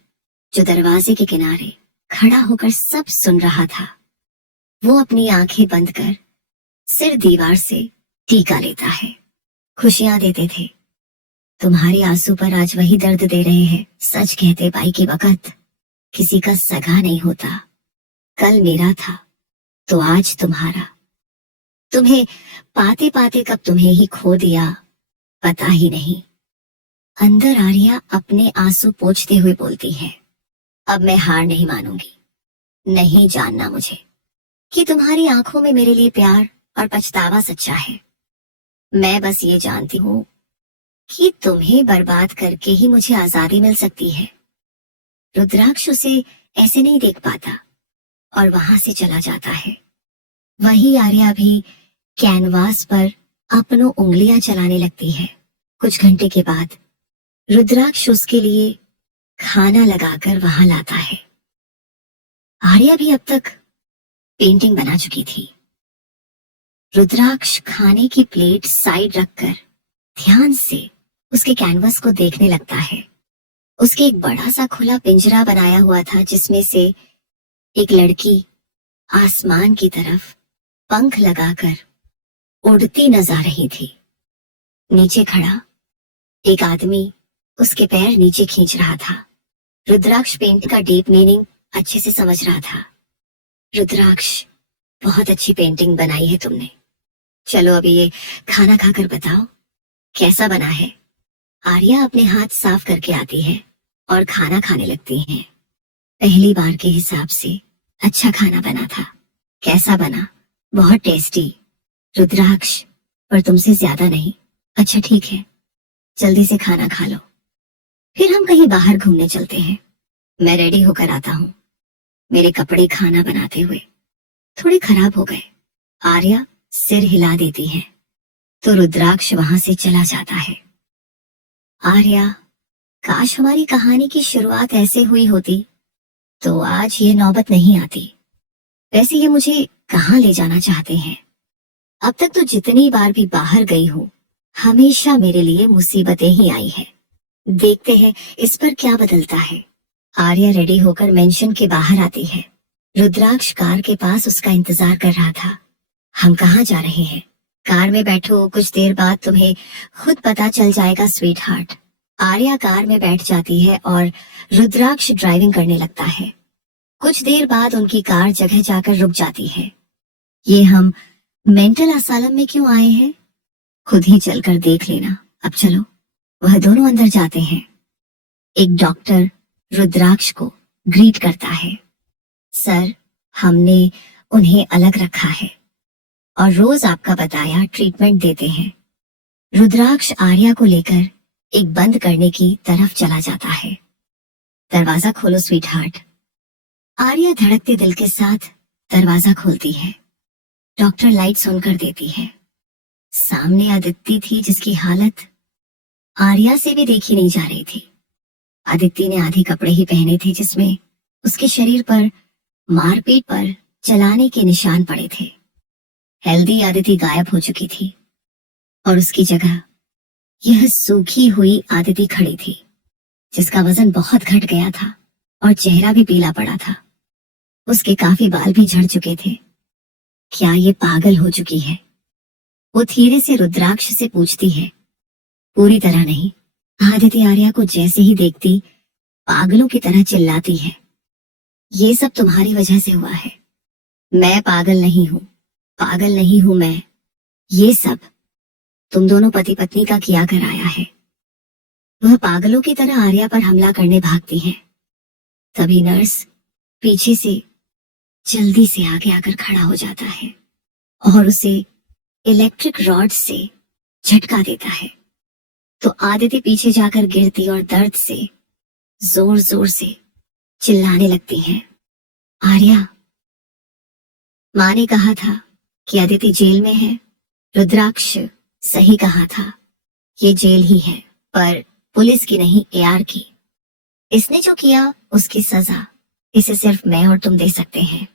जो दरवाजे के किनारे खड़ा होकर सब सुन रहा था, वो अपनी आंखें बंद कर सिर दीवार से टीका लेता है। खुशियां देते थे। तुम्हारे आंसू पर आज वही दर्द दे रहे हैं। सच कहते बाई की वक़्त किसी का सगा नहीं होता। कल मेरा था तो आज तुम्हारा। तुम्हें पाते पाते कब तुम्हें ही खो दिया पता ही नहीं। अंदर आर्या अपने आंसू पोंछते हुए बोलती है, अब मैं हार नहीं मानूंगी। नहीं जानना मुझे कि तुम्हारी आंखों में मेरे लिए प्यार और पछतावा सच्चा है। मैं बस ये जानती हूँ कि तुम्हें बर्बाद करके ही मुझे आजादी मिल सकती है। रुद्राक्ष उसे ऐसे नहीं देख पाता और वहां से चला जाता है। वही आर्या भी कैनवास पर अपनों उंगलियां चलाने लगती है। कुछ घंटे के बाद रुद्राक्ष उसके लिए खाना लगाकर वहां लाता है। आर्या भी अब तक पेंटिंग बना चुकी थी। रुद्राक्ष खाने की प्लेट साइड रखकर ध्यान से उसके कैनवस को देखने लगता है। उसके एक बड़ा सा खुला पिंजरा बनाया हुआ था जिसमें से एक लड़की आसमान की तरफ पंख लगाकर उड़ती नजर आ रही थी। नीचे खड़ा एक आदमी उसके पैर नीचे खींच रहा था। रुद्राक्ष पेंट का डीप मीनिंग अच्छे से समझ रहा था। रुद्राक्ष, बहुत अच्छी पेंटिंग बनाई है तुमने। चलो अभी ये खाना खाकर बताओ कैसा बना है। आर्या अपने हाथ साफ करके आती है और खाना खाने लगती है। पहली बार के हिसाब से अच्छा खाना बना था। कैसा बना? बहुत टेस्टी। रुद्राक्ष, पर तुमसे ज्यादा नहीं। अच्छा ठीक है, जल्दी से खाना खा लो, फिर हम कहीं बाहर घूमने चलते हैं। मैं रेडी होकर आता हूँ। मेरे कपड़े खाना बनाते हुए थोड़े खराब हो गए। आर्या सिर हिला देती है तो रुद्राक्ष वहां से चला जाता है। आर्या काश हमारी कहानी की शुरुआत ऐसे हुई होती तो आज ये नौबत नहीं आती। वैसे ये मुझे कहाँ ले जाना चाहते हैं? अब तक तो जितनी बार भी बाहर गई हूँ, हमेशा मेरे लिए मुसीबतें ही आई है। देखते हैं इस पर क्या बदलता है। आर्या रेडी होकर मेंशन के बाहर आती है। रुद्राक्ष कार के पास उसका इंतजार कर रहा था। हम कहाँ जा रहे हैं? कार में बैठो, कुछ देर बाद तुम्हें खुद पता चल जाएगा स्वीट हार्ट। आर्या कार में बैठ जाती है और रुद्राक्ष ड्राइविंग करने लगता है। कुछ देर बाद उनकी कार जगह जाकर रुक जाती है। ये हम मेंटल असालम में क्यों आए हैं? खुद ही चलकर देख लेना। अब चलो। वह दोनों अंदर जाते हैं। एक डॉक्टर रुद्राक्ष को ग्रीट करता है। सर, हमने उन्हें अलग रखा है और रोज आपका बताया ट्रीटमेंट देते हैं। रुद्राक्ष आर्या को लेकर एक बंद करने की तरफ चला जाता है। दरवाजा खोलो स्वीट हार्ट। आर्या धड़कते दिल के साथ दरवाजा खोलती है। डॉक्टर लाइट्स ऑन कर देती है। सामने अदिति थी जिसकी हालत आर्या से भी देखी नहीं जा रही थी। अदिति ने आधे कपड़े ही पहने थे जिसमें उसके शरीर पर मारपीट पर चलाने के निशान पड़े थे। हेल्दी अदिति गायब हो चुकी थी और उसकी जगह यह सूखी हुई अदिति खड़ी थी जिसका वजन बहुत घट गया था और चेहरा भी पीला पड़ा था। उसके काफी बाल भी झड़ चुके थे। क्या ये पागल हो चुकी है? वो धीरे से रुद्राक्ष से पूछती है। पूरी तरह नहीं। अदिति आर्या को जैसे ही देखती पागलों की तरह चिल्लाती है। ये सब तुम्हारी वजह से हुआ है। मैं पागल नहीं हूँ, पागल नहीं हूँ मैं। ये सब तुम दोनों पति पत्नी का किया कर आया है। वह पागलों की तरह आर्या पर हमला करने भागती है। तभी नर्स पीछे से जल्दी से आगे आकर खड़ा हो जाता है और उसे इलेक्ट्रिक रॉड से झटका देता है। तो आदिति पीछे जाकर गिरती और दर्द से जोर जोर से चिल्लाने लगती है। आर्या, माँ ने कहा था कि अदिति जेल में है। रुद्राक्ष सही कहा था, ये जेल ही है, पर पुलिस की नहीं, एआर की। इसने जो किया उसकी सजा इसे सिर्फ मैं और तुम दे सकते हैं।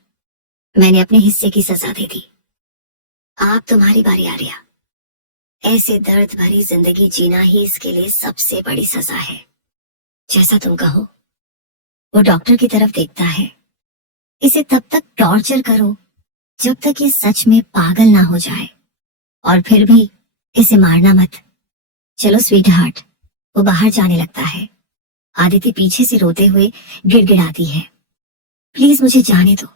मैंने अपने हिस्से की सजा दे दी। आप तुम्हारी बारी आर्या। ऐसे दर्द भरी जिंदगी जीना ही इसके लिए सबसे बड़ी सजा है। जैसा तुम कहो। वो डॉक्टर की तरफ देखता है। इसे तब तक टॉर्चर करो जब तक ये सच में पागल ना हो जाए, और फिर भी इसे मारना मत। चलो स्वीट हार्ट। वो बाहर जाने लगता है। आदिति पीछे से रोते हुए गिड़गिड़ाती है। प्लीज मुझे जाने दो,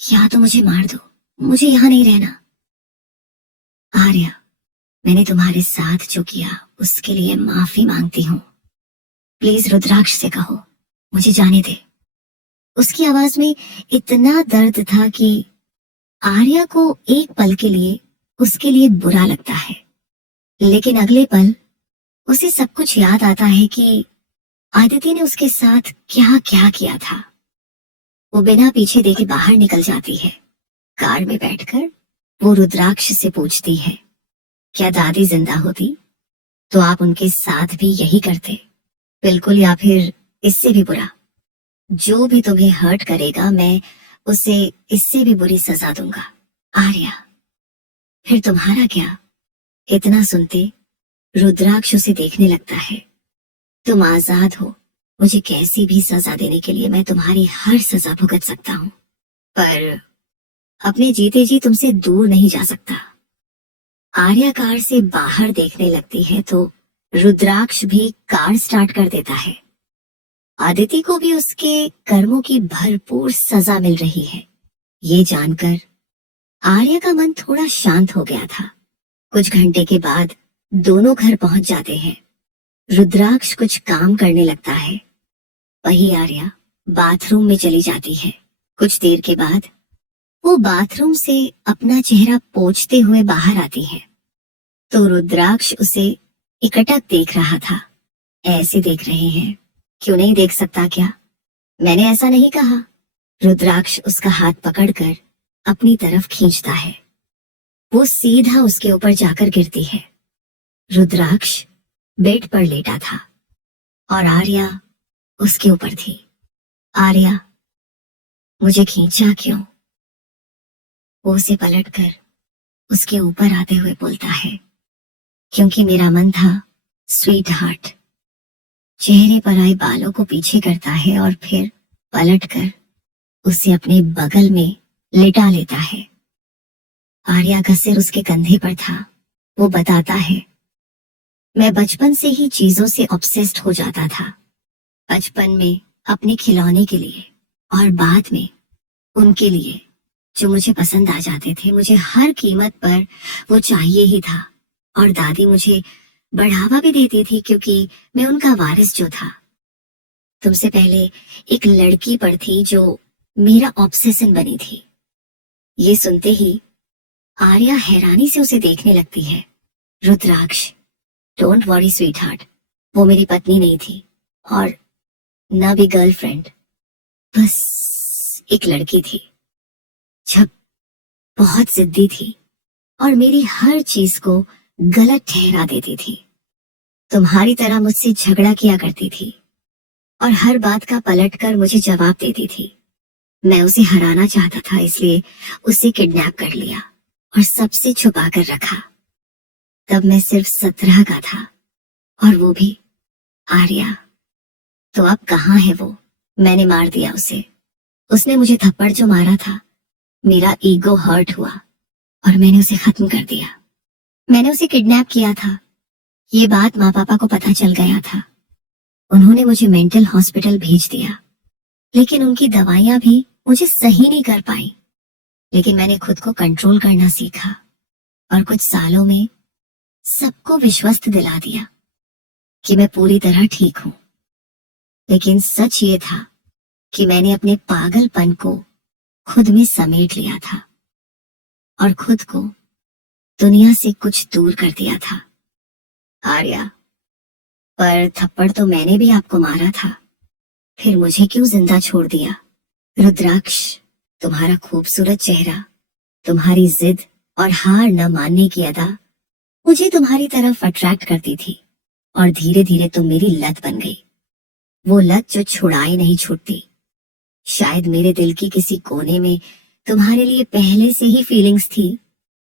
या तो मुझे मार दो, मुझे यहाँ नहीं रहना। आर्या, मैंने तुम्हारे साथ जो किया उसके लिए माफी मांगती हूँ। प्लीज रुद्राक्ष से कहो मुझे जाने दे। उसकी आवाज में इतना दर्द था कि आर्या को एक पल के लिए उसके लिए बुरा लगता है, लेकिन अगले पल उसे सब कुछ याद आता है कि आदिति ने उसके साथ क्या क्या किया था। वो बिना पीछे देखे बाहर निकल जाती है। कार में बैठकर वो रुद्राक्ष से पूछती है, क्या दादी जिंदा होती तो आप उनके साथ भी यही करते? बिल्कुल, या फिर इससे भी बुरा। जो भी तुम्हें हर्ट करेगा मैं उसे इससे भी बुरी सजा दूंगा। आर्या, फिर तुम्हारा क्या? इतना सुनते रुद्राक्ष उसे देखने लगता है। तुम आजाद हो। मुझे कैसी भी सजा देने के लिए मैं तुम्हारी हर सजा भुगत सकता हूँ, पर अपने जीते जी तुमसे दूर नहीं जा सकता। आर्या कार से बाहर देखने लगती है तो रुद्राक्ष भी कार स्टार्ट कर देता है। आदिति को भी उसके कर्मों की भरपूर सजा मिल रही है। ये जानकर आर्या का मन थोड़ा शांत हो गया था। कुछ घंटे के बाद दोनों घर पहुंच जाते हैं। रुद्राक्ष कुछ काम करने लगता है। वही आर्या बाथरूम में चली जाती है। कुछ देर के बाद वो बाथरूम से अपना चेहरा पोंछते हुए बाहर आती है तो रुद्राक्ष उसे इकटक देख रहा था। ऐसे देख रहे हैं, क्यों नहीं देख सकता क्या? मैंने ऐसा नहीं कहा। रुद्राक्ष उसका हाथ पकड़कर अपनी तरफ खींचता है। वो सीधा उसके ऊपर जाकर गिरती है। रुद्राक्ष बेड पर लेटा था। और आर्या उसके ऊपर थी। आर्या, मुझे खींचा क्यों? वो उसे पलटकर उसके ऊपर आते हुए बोलता है, क्योंकि मेरा मन था स्वीट हार्ट। चेहरे पर आए बालों को पीछे करता है और फिर पलटकर उसे अपने बगल में लिटा लेता है। आर्या का सिर उसके कंधे पर था। वो बताता है, मैं बचपन से ही चीजों से ऑब्सेस्ड हो जाता था। बचपन में अपने खिलौने के लिए और बाद में उनके लिए जो मुझे पसंद आ जाते थे। मुझे हर कीमत पर वो चाहिए ही था। और दादी मुझे बढ़ावा भी देती थी क्योंकि मैं उनका वारिस जो था। तुमसे पहले एक लड़की पर थी जो मेरा ऑब्सेशन बनी थी। ये सुनते ही आर्या हैरानी से उसे देखने लगती है। रुद्राक्ष, डोंट वरी स्वीट हार्ट, वो मेरी पत्नी नहीं थी और न भी गर्लफ्रेंड, बस एक लड़की थी जब बहुत जिद्दी थी और मेरी हर चीज को गलत ठहरा देती थी। तुम्हारी तरह मुझसे झगड़ा किया करती थी और हर बात का पलटकर मुझे जवाब देती थी। मैं उसे हराना चाहता था, इसलिए उसे किडनैप कर लिया और सबसे छुपा कर रखा। तब मैं सिर्फ 17 का था और वो भी आर्या। तो अब कहाँ है वो? मैंने मार दिया उसे। उसने मुझे थप्पड़ जो मारा था, मेरा ईगो हर्ट हुआ और मैंने उसे खत्म कर दिया। मैंने उसे किडनैप किया था। ये बात माँ पापा को पता चल गया था। उन्होंने मुझे मेंटल हॉस्पिटल भेज दिया, लेकिन उनकी दवाइयां भी मुझे सही नहीं कर पाई। लेकिन मैंने खुद को कंट्रोल करना सीखा और कुछ सालों में सबको विश्वस्त दिला दिया कि मैं पूरी तरह ठीक हूं। लेकिन सच ये था कि मैंने अपने पागलपन को खुद में समेट लिया था और खुद को दुनिया से कुछ दूर कर दिया था। आर्या, पर थप्पड़ तो मैंने भी आपको मारा था, फिर मुझे क्यों जिंदा छोड़ दिया? रुद्राक्ष, तुम्हारा खूबसूरत चेहरा, तुम्हारी जिद और हार न मानने की अदा मुझे तुम्हारी तरफ अट्रैक्ट करती थी और धीरे धीरे तुम मेरी लत बन गई। वो लत जो छुड़ाए नहीं छूटती। शायद मेरे दिल की किसी कोने में तुम्हारे लिए पहले से ही फीलिंग्स थी,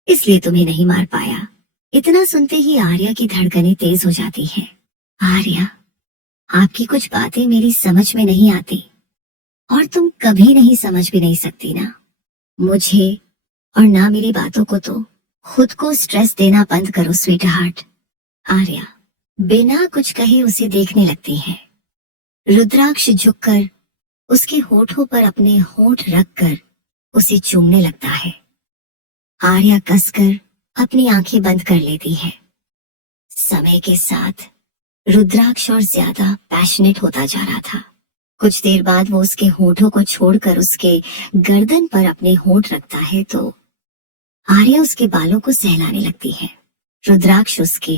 इसलिए तुम्हें नहीं मार पाया। इतना सुनते ही आर्या की धड़कनें तेज हो जाती हैं। आर्या, आपकी कुछ बातें मेरी समझ में नहीं आती और तुम कभी नहीं समझ भी नहीं सकती ना मुझे और ना मेरी बातों को। तो खुद को स्ट्रेस देना बंद करो स्वीट हार्ट। आर्या बिना कुछ कहे उसे देखने लगती है। रुद्राक्ष झुककर उसके होठों पर अपने होठ रखकर उसे चूमने लगता है। आर्या कसकर अपनी आंखें बंद कर लेती है। समय के साथ रुद्राक्ष और ज्यादा पैशनेट होता जा रहा था। कुछ देर बाद वो उसके होठों को छोड़कर उसके गर्दन पर अपने होठ रखता है तो आर्या उसके बालों को सहलाने लगती है। रुद्राक्ष उसके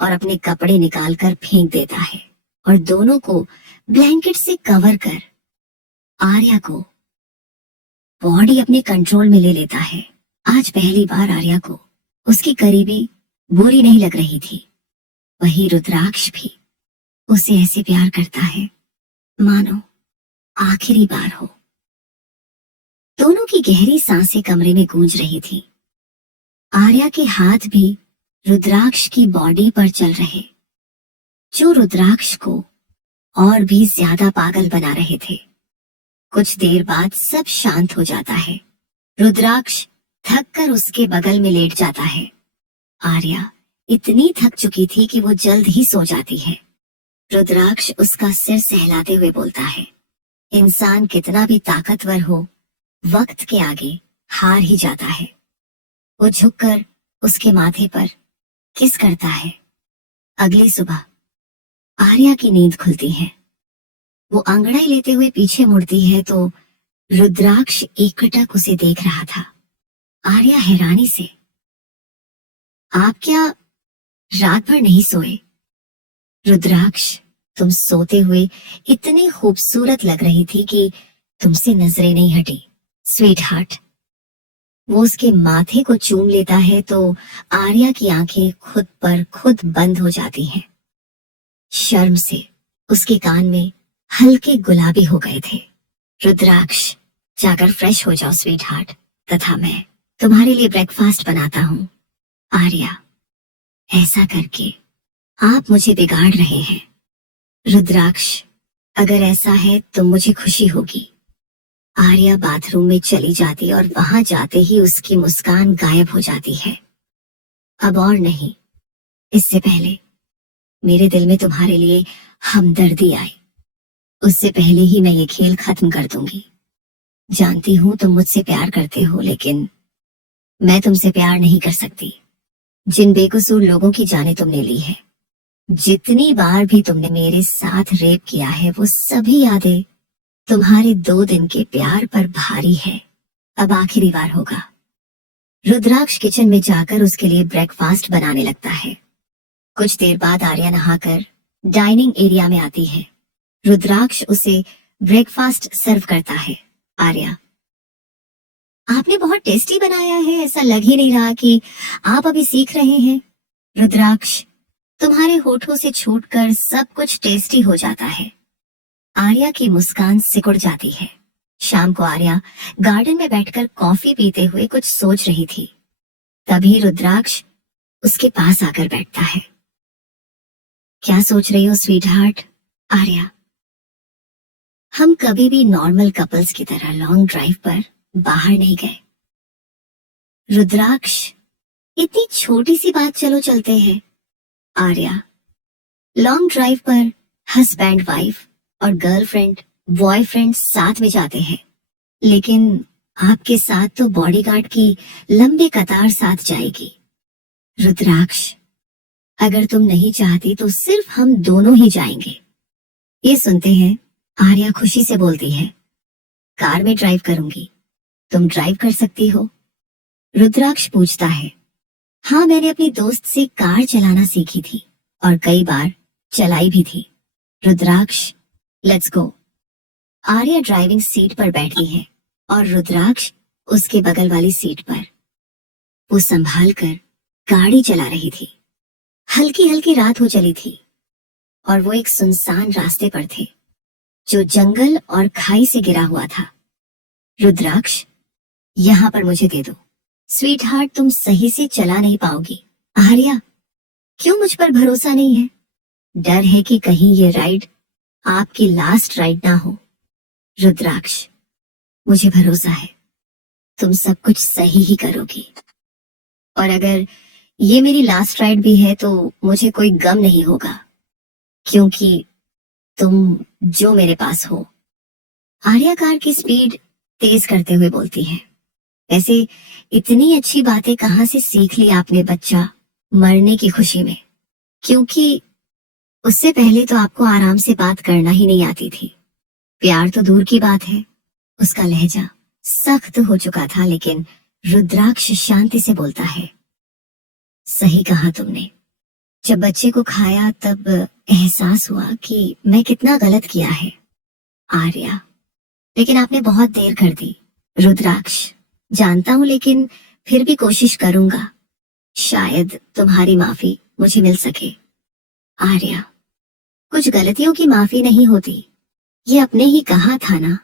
और अपने कपड़े निकालकर फेंक देता है और दोनों को ब्लैंकेट से कवर कर आर्या को बॉडी अपने कंट्रोल में ले लेता है। आज पहली बार आर्या को उसकी करीबी बुरी नहीं लग रही थी। वही रुद्राक्ष भी उसे ऐसे प्यार करता है मानो आखिरी बार हो। दोनों की गहरी सांसें कमरे में गूंज रही थी। आर्या के हाथ भी रुद्राक्ष की बॉडी पर चल रहे, जो रुद्राक्ष को और भी ज्यादा पागल बना रहे थे। कुछ देर बाद सब शांत हो जाता है। रुद्राक्ष थक कर उसके बगल में लेट जाता है। आर्या इतनी थक चुकी थी कि वो जल्द ही सो जाती है। रुद्राक्ष उसका सिर सहलाते हुए बोलता है, इंसान कितना भी ताकतवर हो, वक्त के आगे हार ही जाता है। वो झुककर उसके माथे पर किस करता है। अगली सुबह आर्या की नींद खुलती है। वो अंगड़ाई लेते हुए पीछे मुड़ती है तो रुद्राक्ष एकटक उसे देख रहा था। आर्या हैरानी से, आप क्या रात भर नहीं सोए? रुद्राक्ष, तुम सोते हुए इतनी खूबसूरत लग रही थी कि तुमसे नजरें नहीं हटी स्वीट हार्ट। वो उसके माथे को चूम लेता है तो आर्या की आंखें खुद पर खुद बंद हो जाती हैं। शर्म से उसके कान में हल्के गुलाबी हो गए थे। रुद्राक्ष, जाकर फ्रेश हो जाओ स्वीट हार्ट, तथा मैं तुम्हारे लिए ब्रेकफास्ट बनाता हूँ। आर्या, ऐसा करके आप मुझे बिगाड़ रहे हैं। रुद्राक्ष, अगर ऐसा है तो मुझे खुशी होगी। आर्या बाथरूम में चली जाती और वहां जाते ही उसकी मुस्कान गायब हो जाती है। अब और नहीं, इससे पहले मेरे दिल में तुम्हारे लिए हमदर्दी आए, उससे पहले ही मैं ये खेल खत्म कर दूंगी। जानती हूं तुम मुझसे प्यार करते हो, लेकिन मैं तुमसे प्यार नहीं कर सकती। जिन बेकसूर लोगों की जानें तुमने ली है, जितनी बार भी तुमने मेरे साथ रेप किया है, वो सभी यादें तुम्हारे 2 दिन के प्यार पर भारी है। अब आखिरी बार होगा। रुद्राक्ष किचन में जाकर उसके लिए ब्रेकफास्ट बनाने लगता है। कुछ देर बाद आर्या नहाकर डाइनिंग एरिया में आती है। रुद्राक्ष उसे ब्रेकफास्ट सर्व करता है। आर्या, आपने बहुत टेस्टी बनाया है, ऐसा लग ही नहीं रहा कि आप अभी सीख रहे हैं। रुद्राक्ष, तुम्हारे होठों से छूटकर सब कुछ टेस्टी हो जाता है। आर्या की मुस्कान सिकुड़ जाती है। शाम को आर्या गार्डन में बैठकर कॉफी पीते हुए कुछ सोच रही थी। तभी रुद्राक्ष उसके पास आकर बैठता है। क्या सोच रही हो स्वीट हार्ट? आर्या, हम कभी भी नॉर्मल कपल्स की तरह लॉन्ग ड्राइव पर बाहर नहीं गए। रुद्राक्ष, इतनी छोटी सी बात, चलो चलते हैं। आर्या, लॉन्ग ड्राइव पर हस्बैंड वाइफ और गर्लफ्रेंड बॉयफ्रेंड साथ में जाते हैं, लेकिन आपके साथ तो बॉडीगार्ड की लंबी कतार साथ जाएगी। रुद्राक्ष, अगर तुम नहीं चाहती तो सिर्फ हम दोनों ही जाएंगे। ये सुनते हैं आर्या खुशी से बोलती है, कार में ड्राइव करूंगी, तुम ड्राइव कर सकती हो? रुद्राक्ष पूछता है, हाँ, मैंने अपनी दोस्त से कार चलाना सीखी थी और कई बार चलाई भी थी। Rudraksh, let's go. Arya driving seat पर बैठी है और रुद्राक्ष उसके बगल वाली सीट पर। वो संभाल कर गाड़ी चला रही थी। हल्की हल्की रात हो चली थी और वो एक सुनसान रास्ते पर थे जो जंगल और खाई से घिरा हुआ था। रुद्राक्ष, यहाँ पर मुझे दे दो। स्वीट हार्ट, तुम सही से चला नहीं पाओगी। आर्या, क्यों मुझ पर भरोसा नहीं है? डर है कि कहीं ये राइड आपकी लास्ट राइड ना हो। रुद्राक्ष, मुझे भरोसा है तुम सब कुछ सही ही करोगी, और अगर ये मेरी लास्ट राइड भी है तो मुझे कोई गम नहीं होगा, क्योंकि तुम जो मेरे पास हो। आर्या कार की स्पीड तेज करते हुए बोलती है, ऐसे इतनी अच्छी बातें कहाँ से सीख ली आपने बच्चा, मरने की खुशी में? क्योंकि उससे पहले तो आपको आराम से बात करना ही नहीं आती थी। प्यार तो दूर की बात है। उसका लहजा सख्त हो चुका था, लेकिन रुद्राक्ष शांति से बोलता है, सही कहा तुमने। जब बच्चे को खाया तब एहसास हुआ कि मैं कितना गलत किया है। आर्या, लेकिन आपने बहुत देर कर दी। रुद्राक्ष, जानता हूं, लेकिन फिर भी कोशिश करूंगा। शायद तुम्हारी माफी मुझे मिल सके। आर्या, कुछ गलतियों की माफी नहीं होती, ये अपने ही कहा था ना,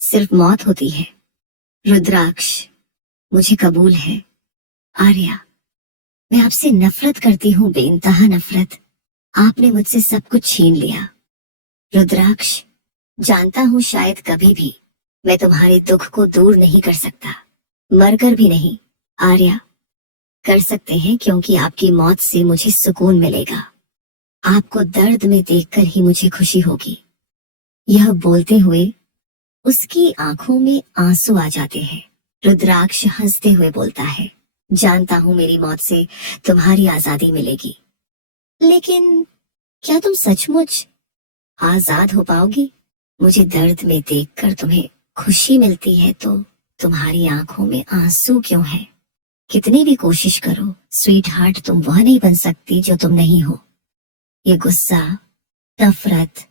सिर्फ मौत होती है। रुद्राक्ष, मुझे कबूल है। आर्या, मैं आपसे नफरत करती हूँ, बेइंतहा नफरत। आपने मुझसे सब कुछ छीन लिया। रुद्राक्ष, जानता हूँ शायद कभी भी मैं तुम्हारे दुख को दूर नहीं कर सकता, मरकर भी नहीं। आर्या, कर सकते हैं, क्योंकि आपकी मौत से मुझे सुकून मिलेगा। आपको दर्द में देखकर ही मुझे खुशी होगी। यह बोलते हुए उसकी आंखों में आंसू आ जाते हैं। रुद्राक्ष हंसते हुए बोलता है, जानता हूं मेरी मौत से तुम्हारी आजादी मिलेगी, लेकिन क्या तुम सचमुच आजाद हो पाओगी? मुझे दर्द में देखकर तुम्हें खुशी मिलती है तो तुम्हारी आंखों में आंसू क्यों है? कितनी भी कोशिश करो स्वीट हार्ट, तुम वह नहीं बन सकती जो तुम नहीं हो। ये गुस्सा, नफरत,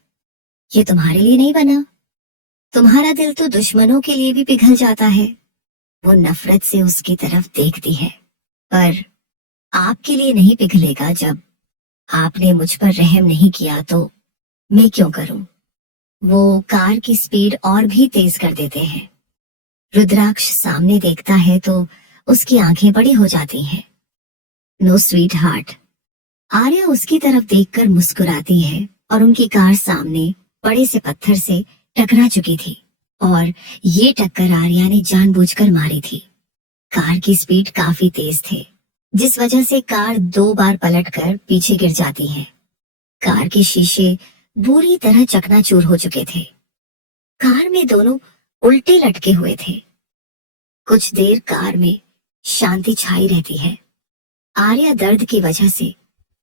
ये तुम्हारे लिए नहीं बना। तुम्हारा दिल तो दुश्मनों के लिए भी पिघल जाता है। वो नफरत से उसकी तरफ देखती है, पर आपके लिए नहीं पिघलेगा। जब आपने मुझ पर रहम नहीं किया तो मैं क्यों करूं? वो कार की स्पीड और भी तेज कर देते हैं। रुद्राक्ष सामने देखता है तो उसकी आंखें बड़ी हो जाती हैं। Know sweet heart. आर्या उसकी तरफ देखकर मुस्कुराती है और उनकी कार सामने बड़े से पत्थर से टकरा चुकी थी और ये टक्कर आर्या ने जानबूझकर मारी थी। कार की स्पीड काफी तेज थी, जिस वजह से कार 2 बार पलटकर पीछे गिर जाती है। कार के शीशे बुरी तरह चकनाचूर हो चुके थे। कार में दोनों उल्टे लटके हुए थे। कुछ देर कार में शांति छाई रहती है। आर्या दर्द की वजह से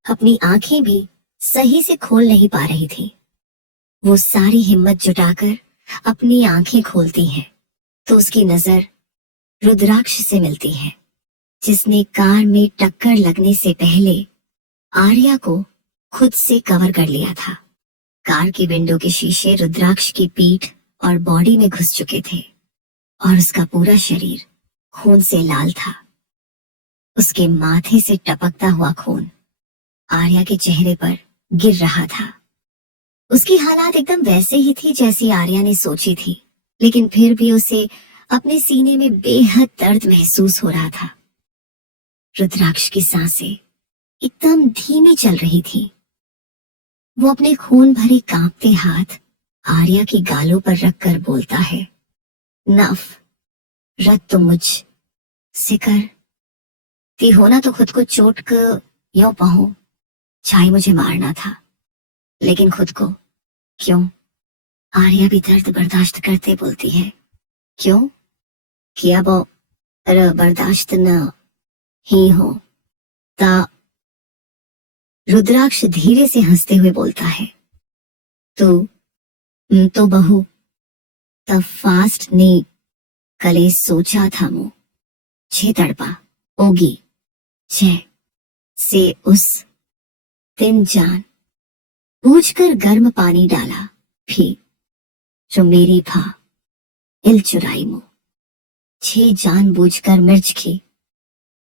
अपनी आंखें भी सही से खोल नहीं पा रही थी। वो सारी हिम्मत जुटाकर अपनी आंखें खोलती है तो उसकी नजर रुद्राक्ष से मिलती है, जिसने कार में टक्कर लगने से पहले आर्या को खुद से कवर कर लिया था। कार की विंडो के शीशे रुद्राक्ष की पीठ और बॉडी में घुस चुके थे और उसका पूरा शरीर खून से लाल था। उसके माथे से टपकता हुआ खून आर्या के चेहरे पर गिर रहा था। उसकी हालात एकदम वैसे ही थी जैसी आर्या ने सोची थी, लेकिन फिर भी उसे अपने सीने में बेहद दर्द महसूस हो रहा था। रुद्राक्ष की सांसें एकदम धीमी चल रही थी। वो अपने खून भरे कांपते हाथ आर्या की गालों पर रखकर बोलता है, नफ रत तो मुझ सिकर ती होना तो खुद को चोट क यो पाऊं चाहे मुझे मारना था, लेकिन खुद को क्यों? आर्या भी दर्द बर्दाश्त करते बोलती है, क्यों किया वो बर्दाश्त न ही हो ता। रुद्राक्ष धीरे से हंसते हुए बोलता है, तो बहू तब फास्ट ने कले सोचा था मु छे तड़पा ओगी छे से उस दिन जान बूझकर गर्म पानी डाला फिर जो मेरी भा इल चुराई मु छे जान बूझकर मिर्च की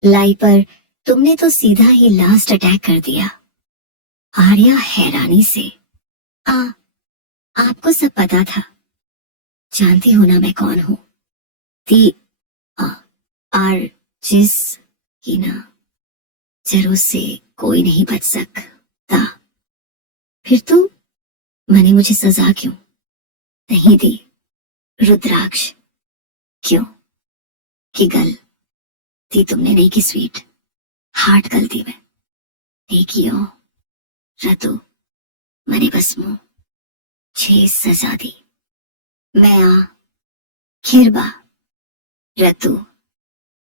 लाई, पर तुमने तो सीधा ही लास्ट अटैक कर दिया। आर्या हैरानी से, आपको सब पता था? जानती हो ना मैं कौन हूं? ती आर जिस की ना जरूर से कोई नहीं बच सकता। फिर तो मैंने मुझे सजा क्यों नहीं दी? रुद्राक्ष क्यों कि गलती तुमने नहीं की स्वीट हार्ट गलती में नहीं की हो रतु, मैंने बस मुंह छे सजा दी। मैं खिरबा रतु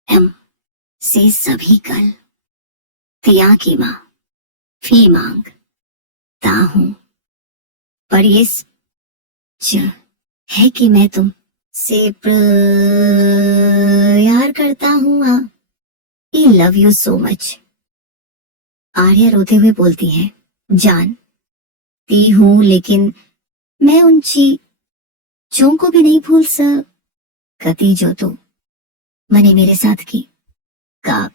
एम से सभी कल तिया की मां फी मांग ता हूं, पर ये है कि मैं तुम से प्यार करता हूं। आई love you so much. Arya रोते हुए बोलती है, जानती हूं, लेकिन मैं उन चीजों को भी नहीं भूल सकती जो तो मैंने मेरे साथ की। का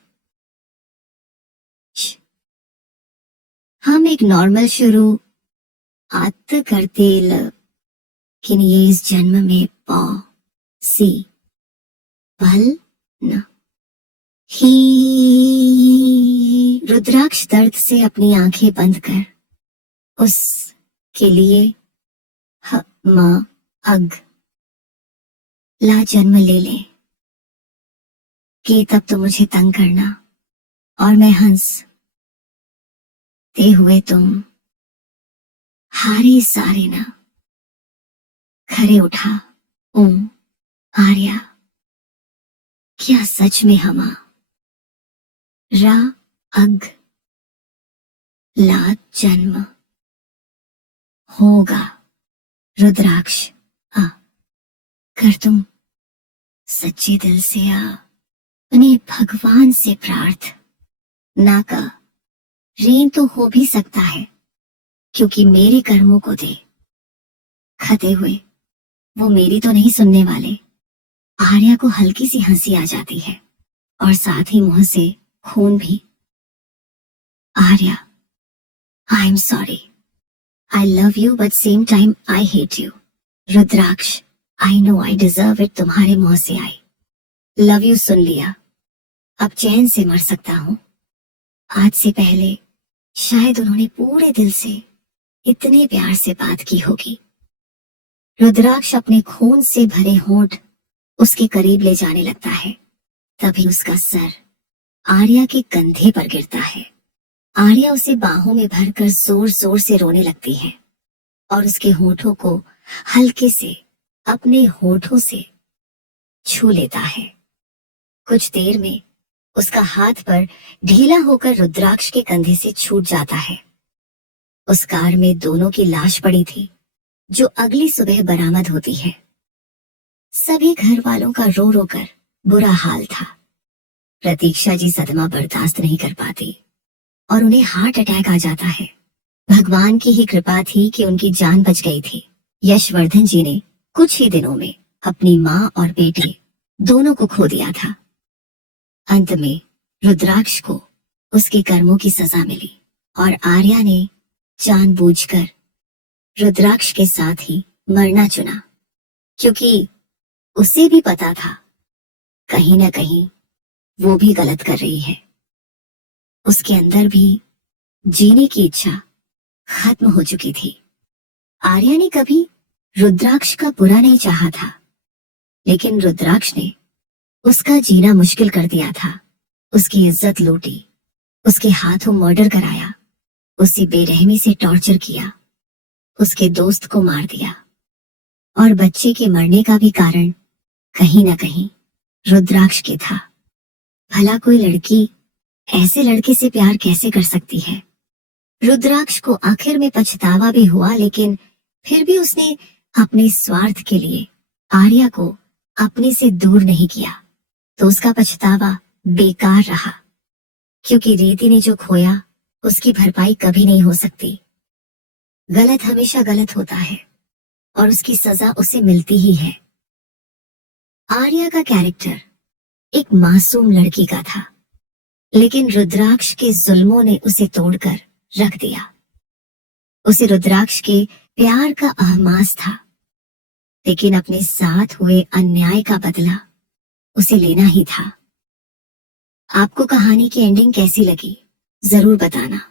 हम एक नॉर्मल शुरू आत करते, लेकिन ये इस जन्म में सी भल न ही। रुद्राक्ष दर्द से अपनी आंखें बंद कर उसके लिए अग ला जन्म ले ले कि तब तो मुझे तंग करना और मैं हंसते हुए तुम हारे सारे ना खरे उठा। आर्या, क्या सच में रा अग ला जन्म होगा? रुद्राक्ष, कर तुम सच्चे दिल से उन्हें भगवान से प्रार्थना का रेन तो हो भी सकता है, क्योंकि मेरे कर्मों को दे खते हुए वो मेरी तो नहीं सुनने वाले। आर्या को हल्की सी हंसी आ जाती है और साथ ही मुंह से खून भी। Arya, I am sorry. I love you but same time I hate you. Rudraksh, I know I deserve it तुम्हारे मुंह से आई। लव यू सुन लिया, अब चैन से मर सकता हूं। आज से पहले शायद उन्होंने पूरे दिल से इतने प्यार से बात की होगी। रुद्राक्ष अपने खून से भरे होंठ उसके करीब ले जाने लगता है। तभी उसका सर आर्या के कंधे पर गिरता है। आर्या उसे बाहों में भरकर जोर जोर से रोने लगती है और उसके होठों को हल्के से अपने होठों से छू लेता है। कुछ देर में उसका हाथ पर ढीला होकर रुद्राक्ष के कंधे से छूट जाता है। उस कार में दोनों की लाश पड़ी थी जो अगली सुबह बरामद होती है। सभी घर वालों का रो रो कर बुरा हाल था। प्रतीक्षा जी सदमा बर्दाश्त नहीं कर पाती और उन्हें हार्ट अटैक आ जाता है। भगवान की ही कृपा थी कि उनकी जान बच गई थी। यशवर्धन जी ने कुछ ही दिनों में अपनी माँ और बेटे दोनों को खो दिया था। अंत में रुद्राक्ष को उसके कर्मों की सजा मिली और आर्या ने जानबूझकर रुद्राक्ष के साथ ही मरना चुना, क्योंकि उसे भी पता था कहीं ना कहीं वो भी गलत कर रही है। उसके अंदर भी जीने की इच्छा खत्म हो चुकी थी। आर्या ने कभी रुद्राक्ष का बुरा नहीं चाहा था, लेकिन रुद्राक्ष ने उसका जीना मुश्किल कर दिया था। उसकी इज्जत लूटी, उसके हाथों मर्डर कराया, उसे बेरहमी से टॉर्चर किया, उसके दोस्त को मार दिया और बच्चे के मरने का भी कारण कहीं ना कहीं रुद्राक्ष के था। भला कोई लड़की ऐसे लड़के से प्यार कैसे कर सकती है? रुद्राक्ष को आखिर में पछतावा भी हुआ, लेकिन फिर भी उसने अपने स्वार्थ के लिए आर्या को अपने से दूर नहीं किया, तो उसका पछतावा बेकार रहा, क्योंकि रीति ने जो खोया उसकी भरपाई कभी नहीं हो सकती। गलत हमेशा गलत होता है और उसकी सजा उसे मिलती ही है। आर्या का कैरेक्टर एक मासूम लड़की का था, लेकिन रुद्राक्ष के जुल्मों ने उसे तोड़कर रख दिया। उसे रुद्राक्ष के प्यार का अहसास था, लेकिन अपने साथ हुए अन्याय का बदला उसे लेना ही था। आपको कहानी की एंडिंग कैसी लगी जरूर बताना।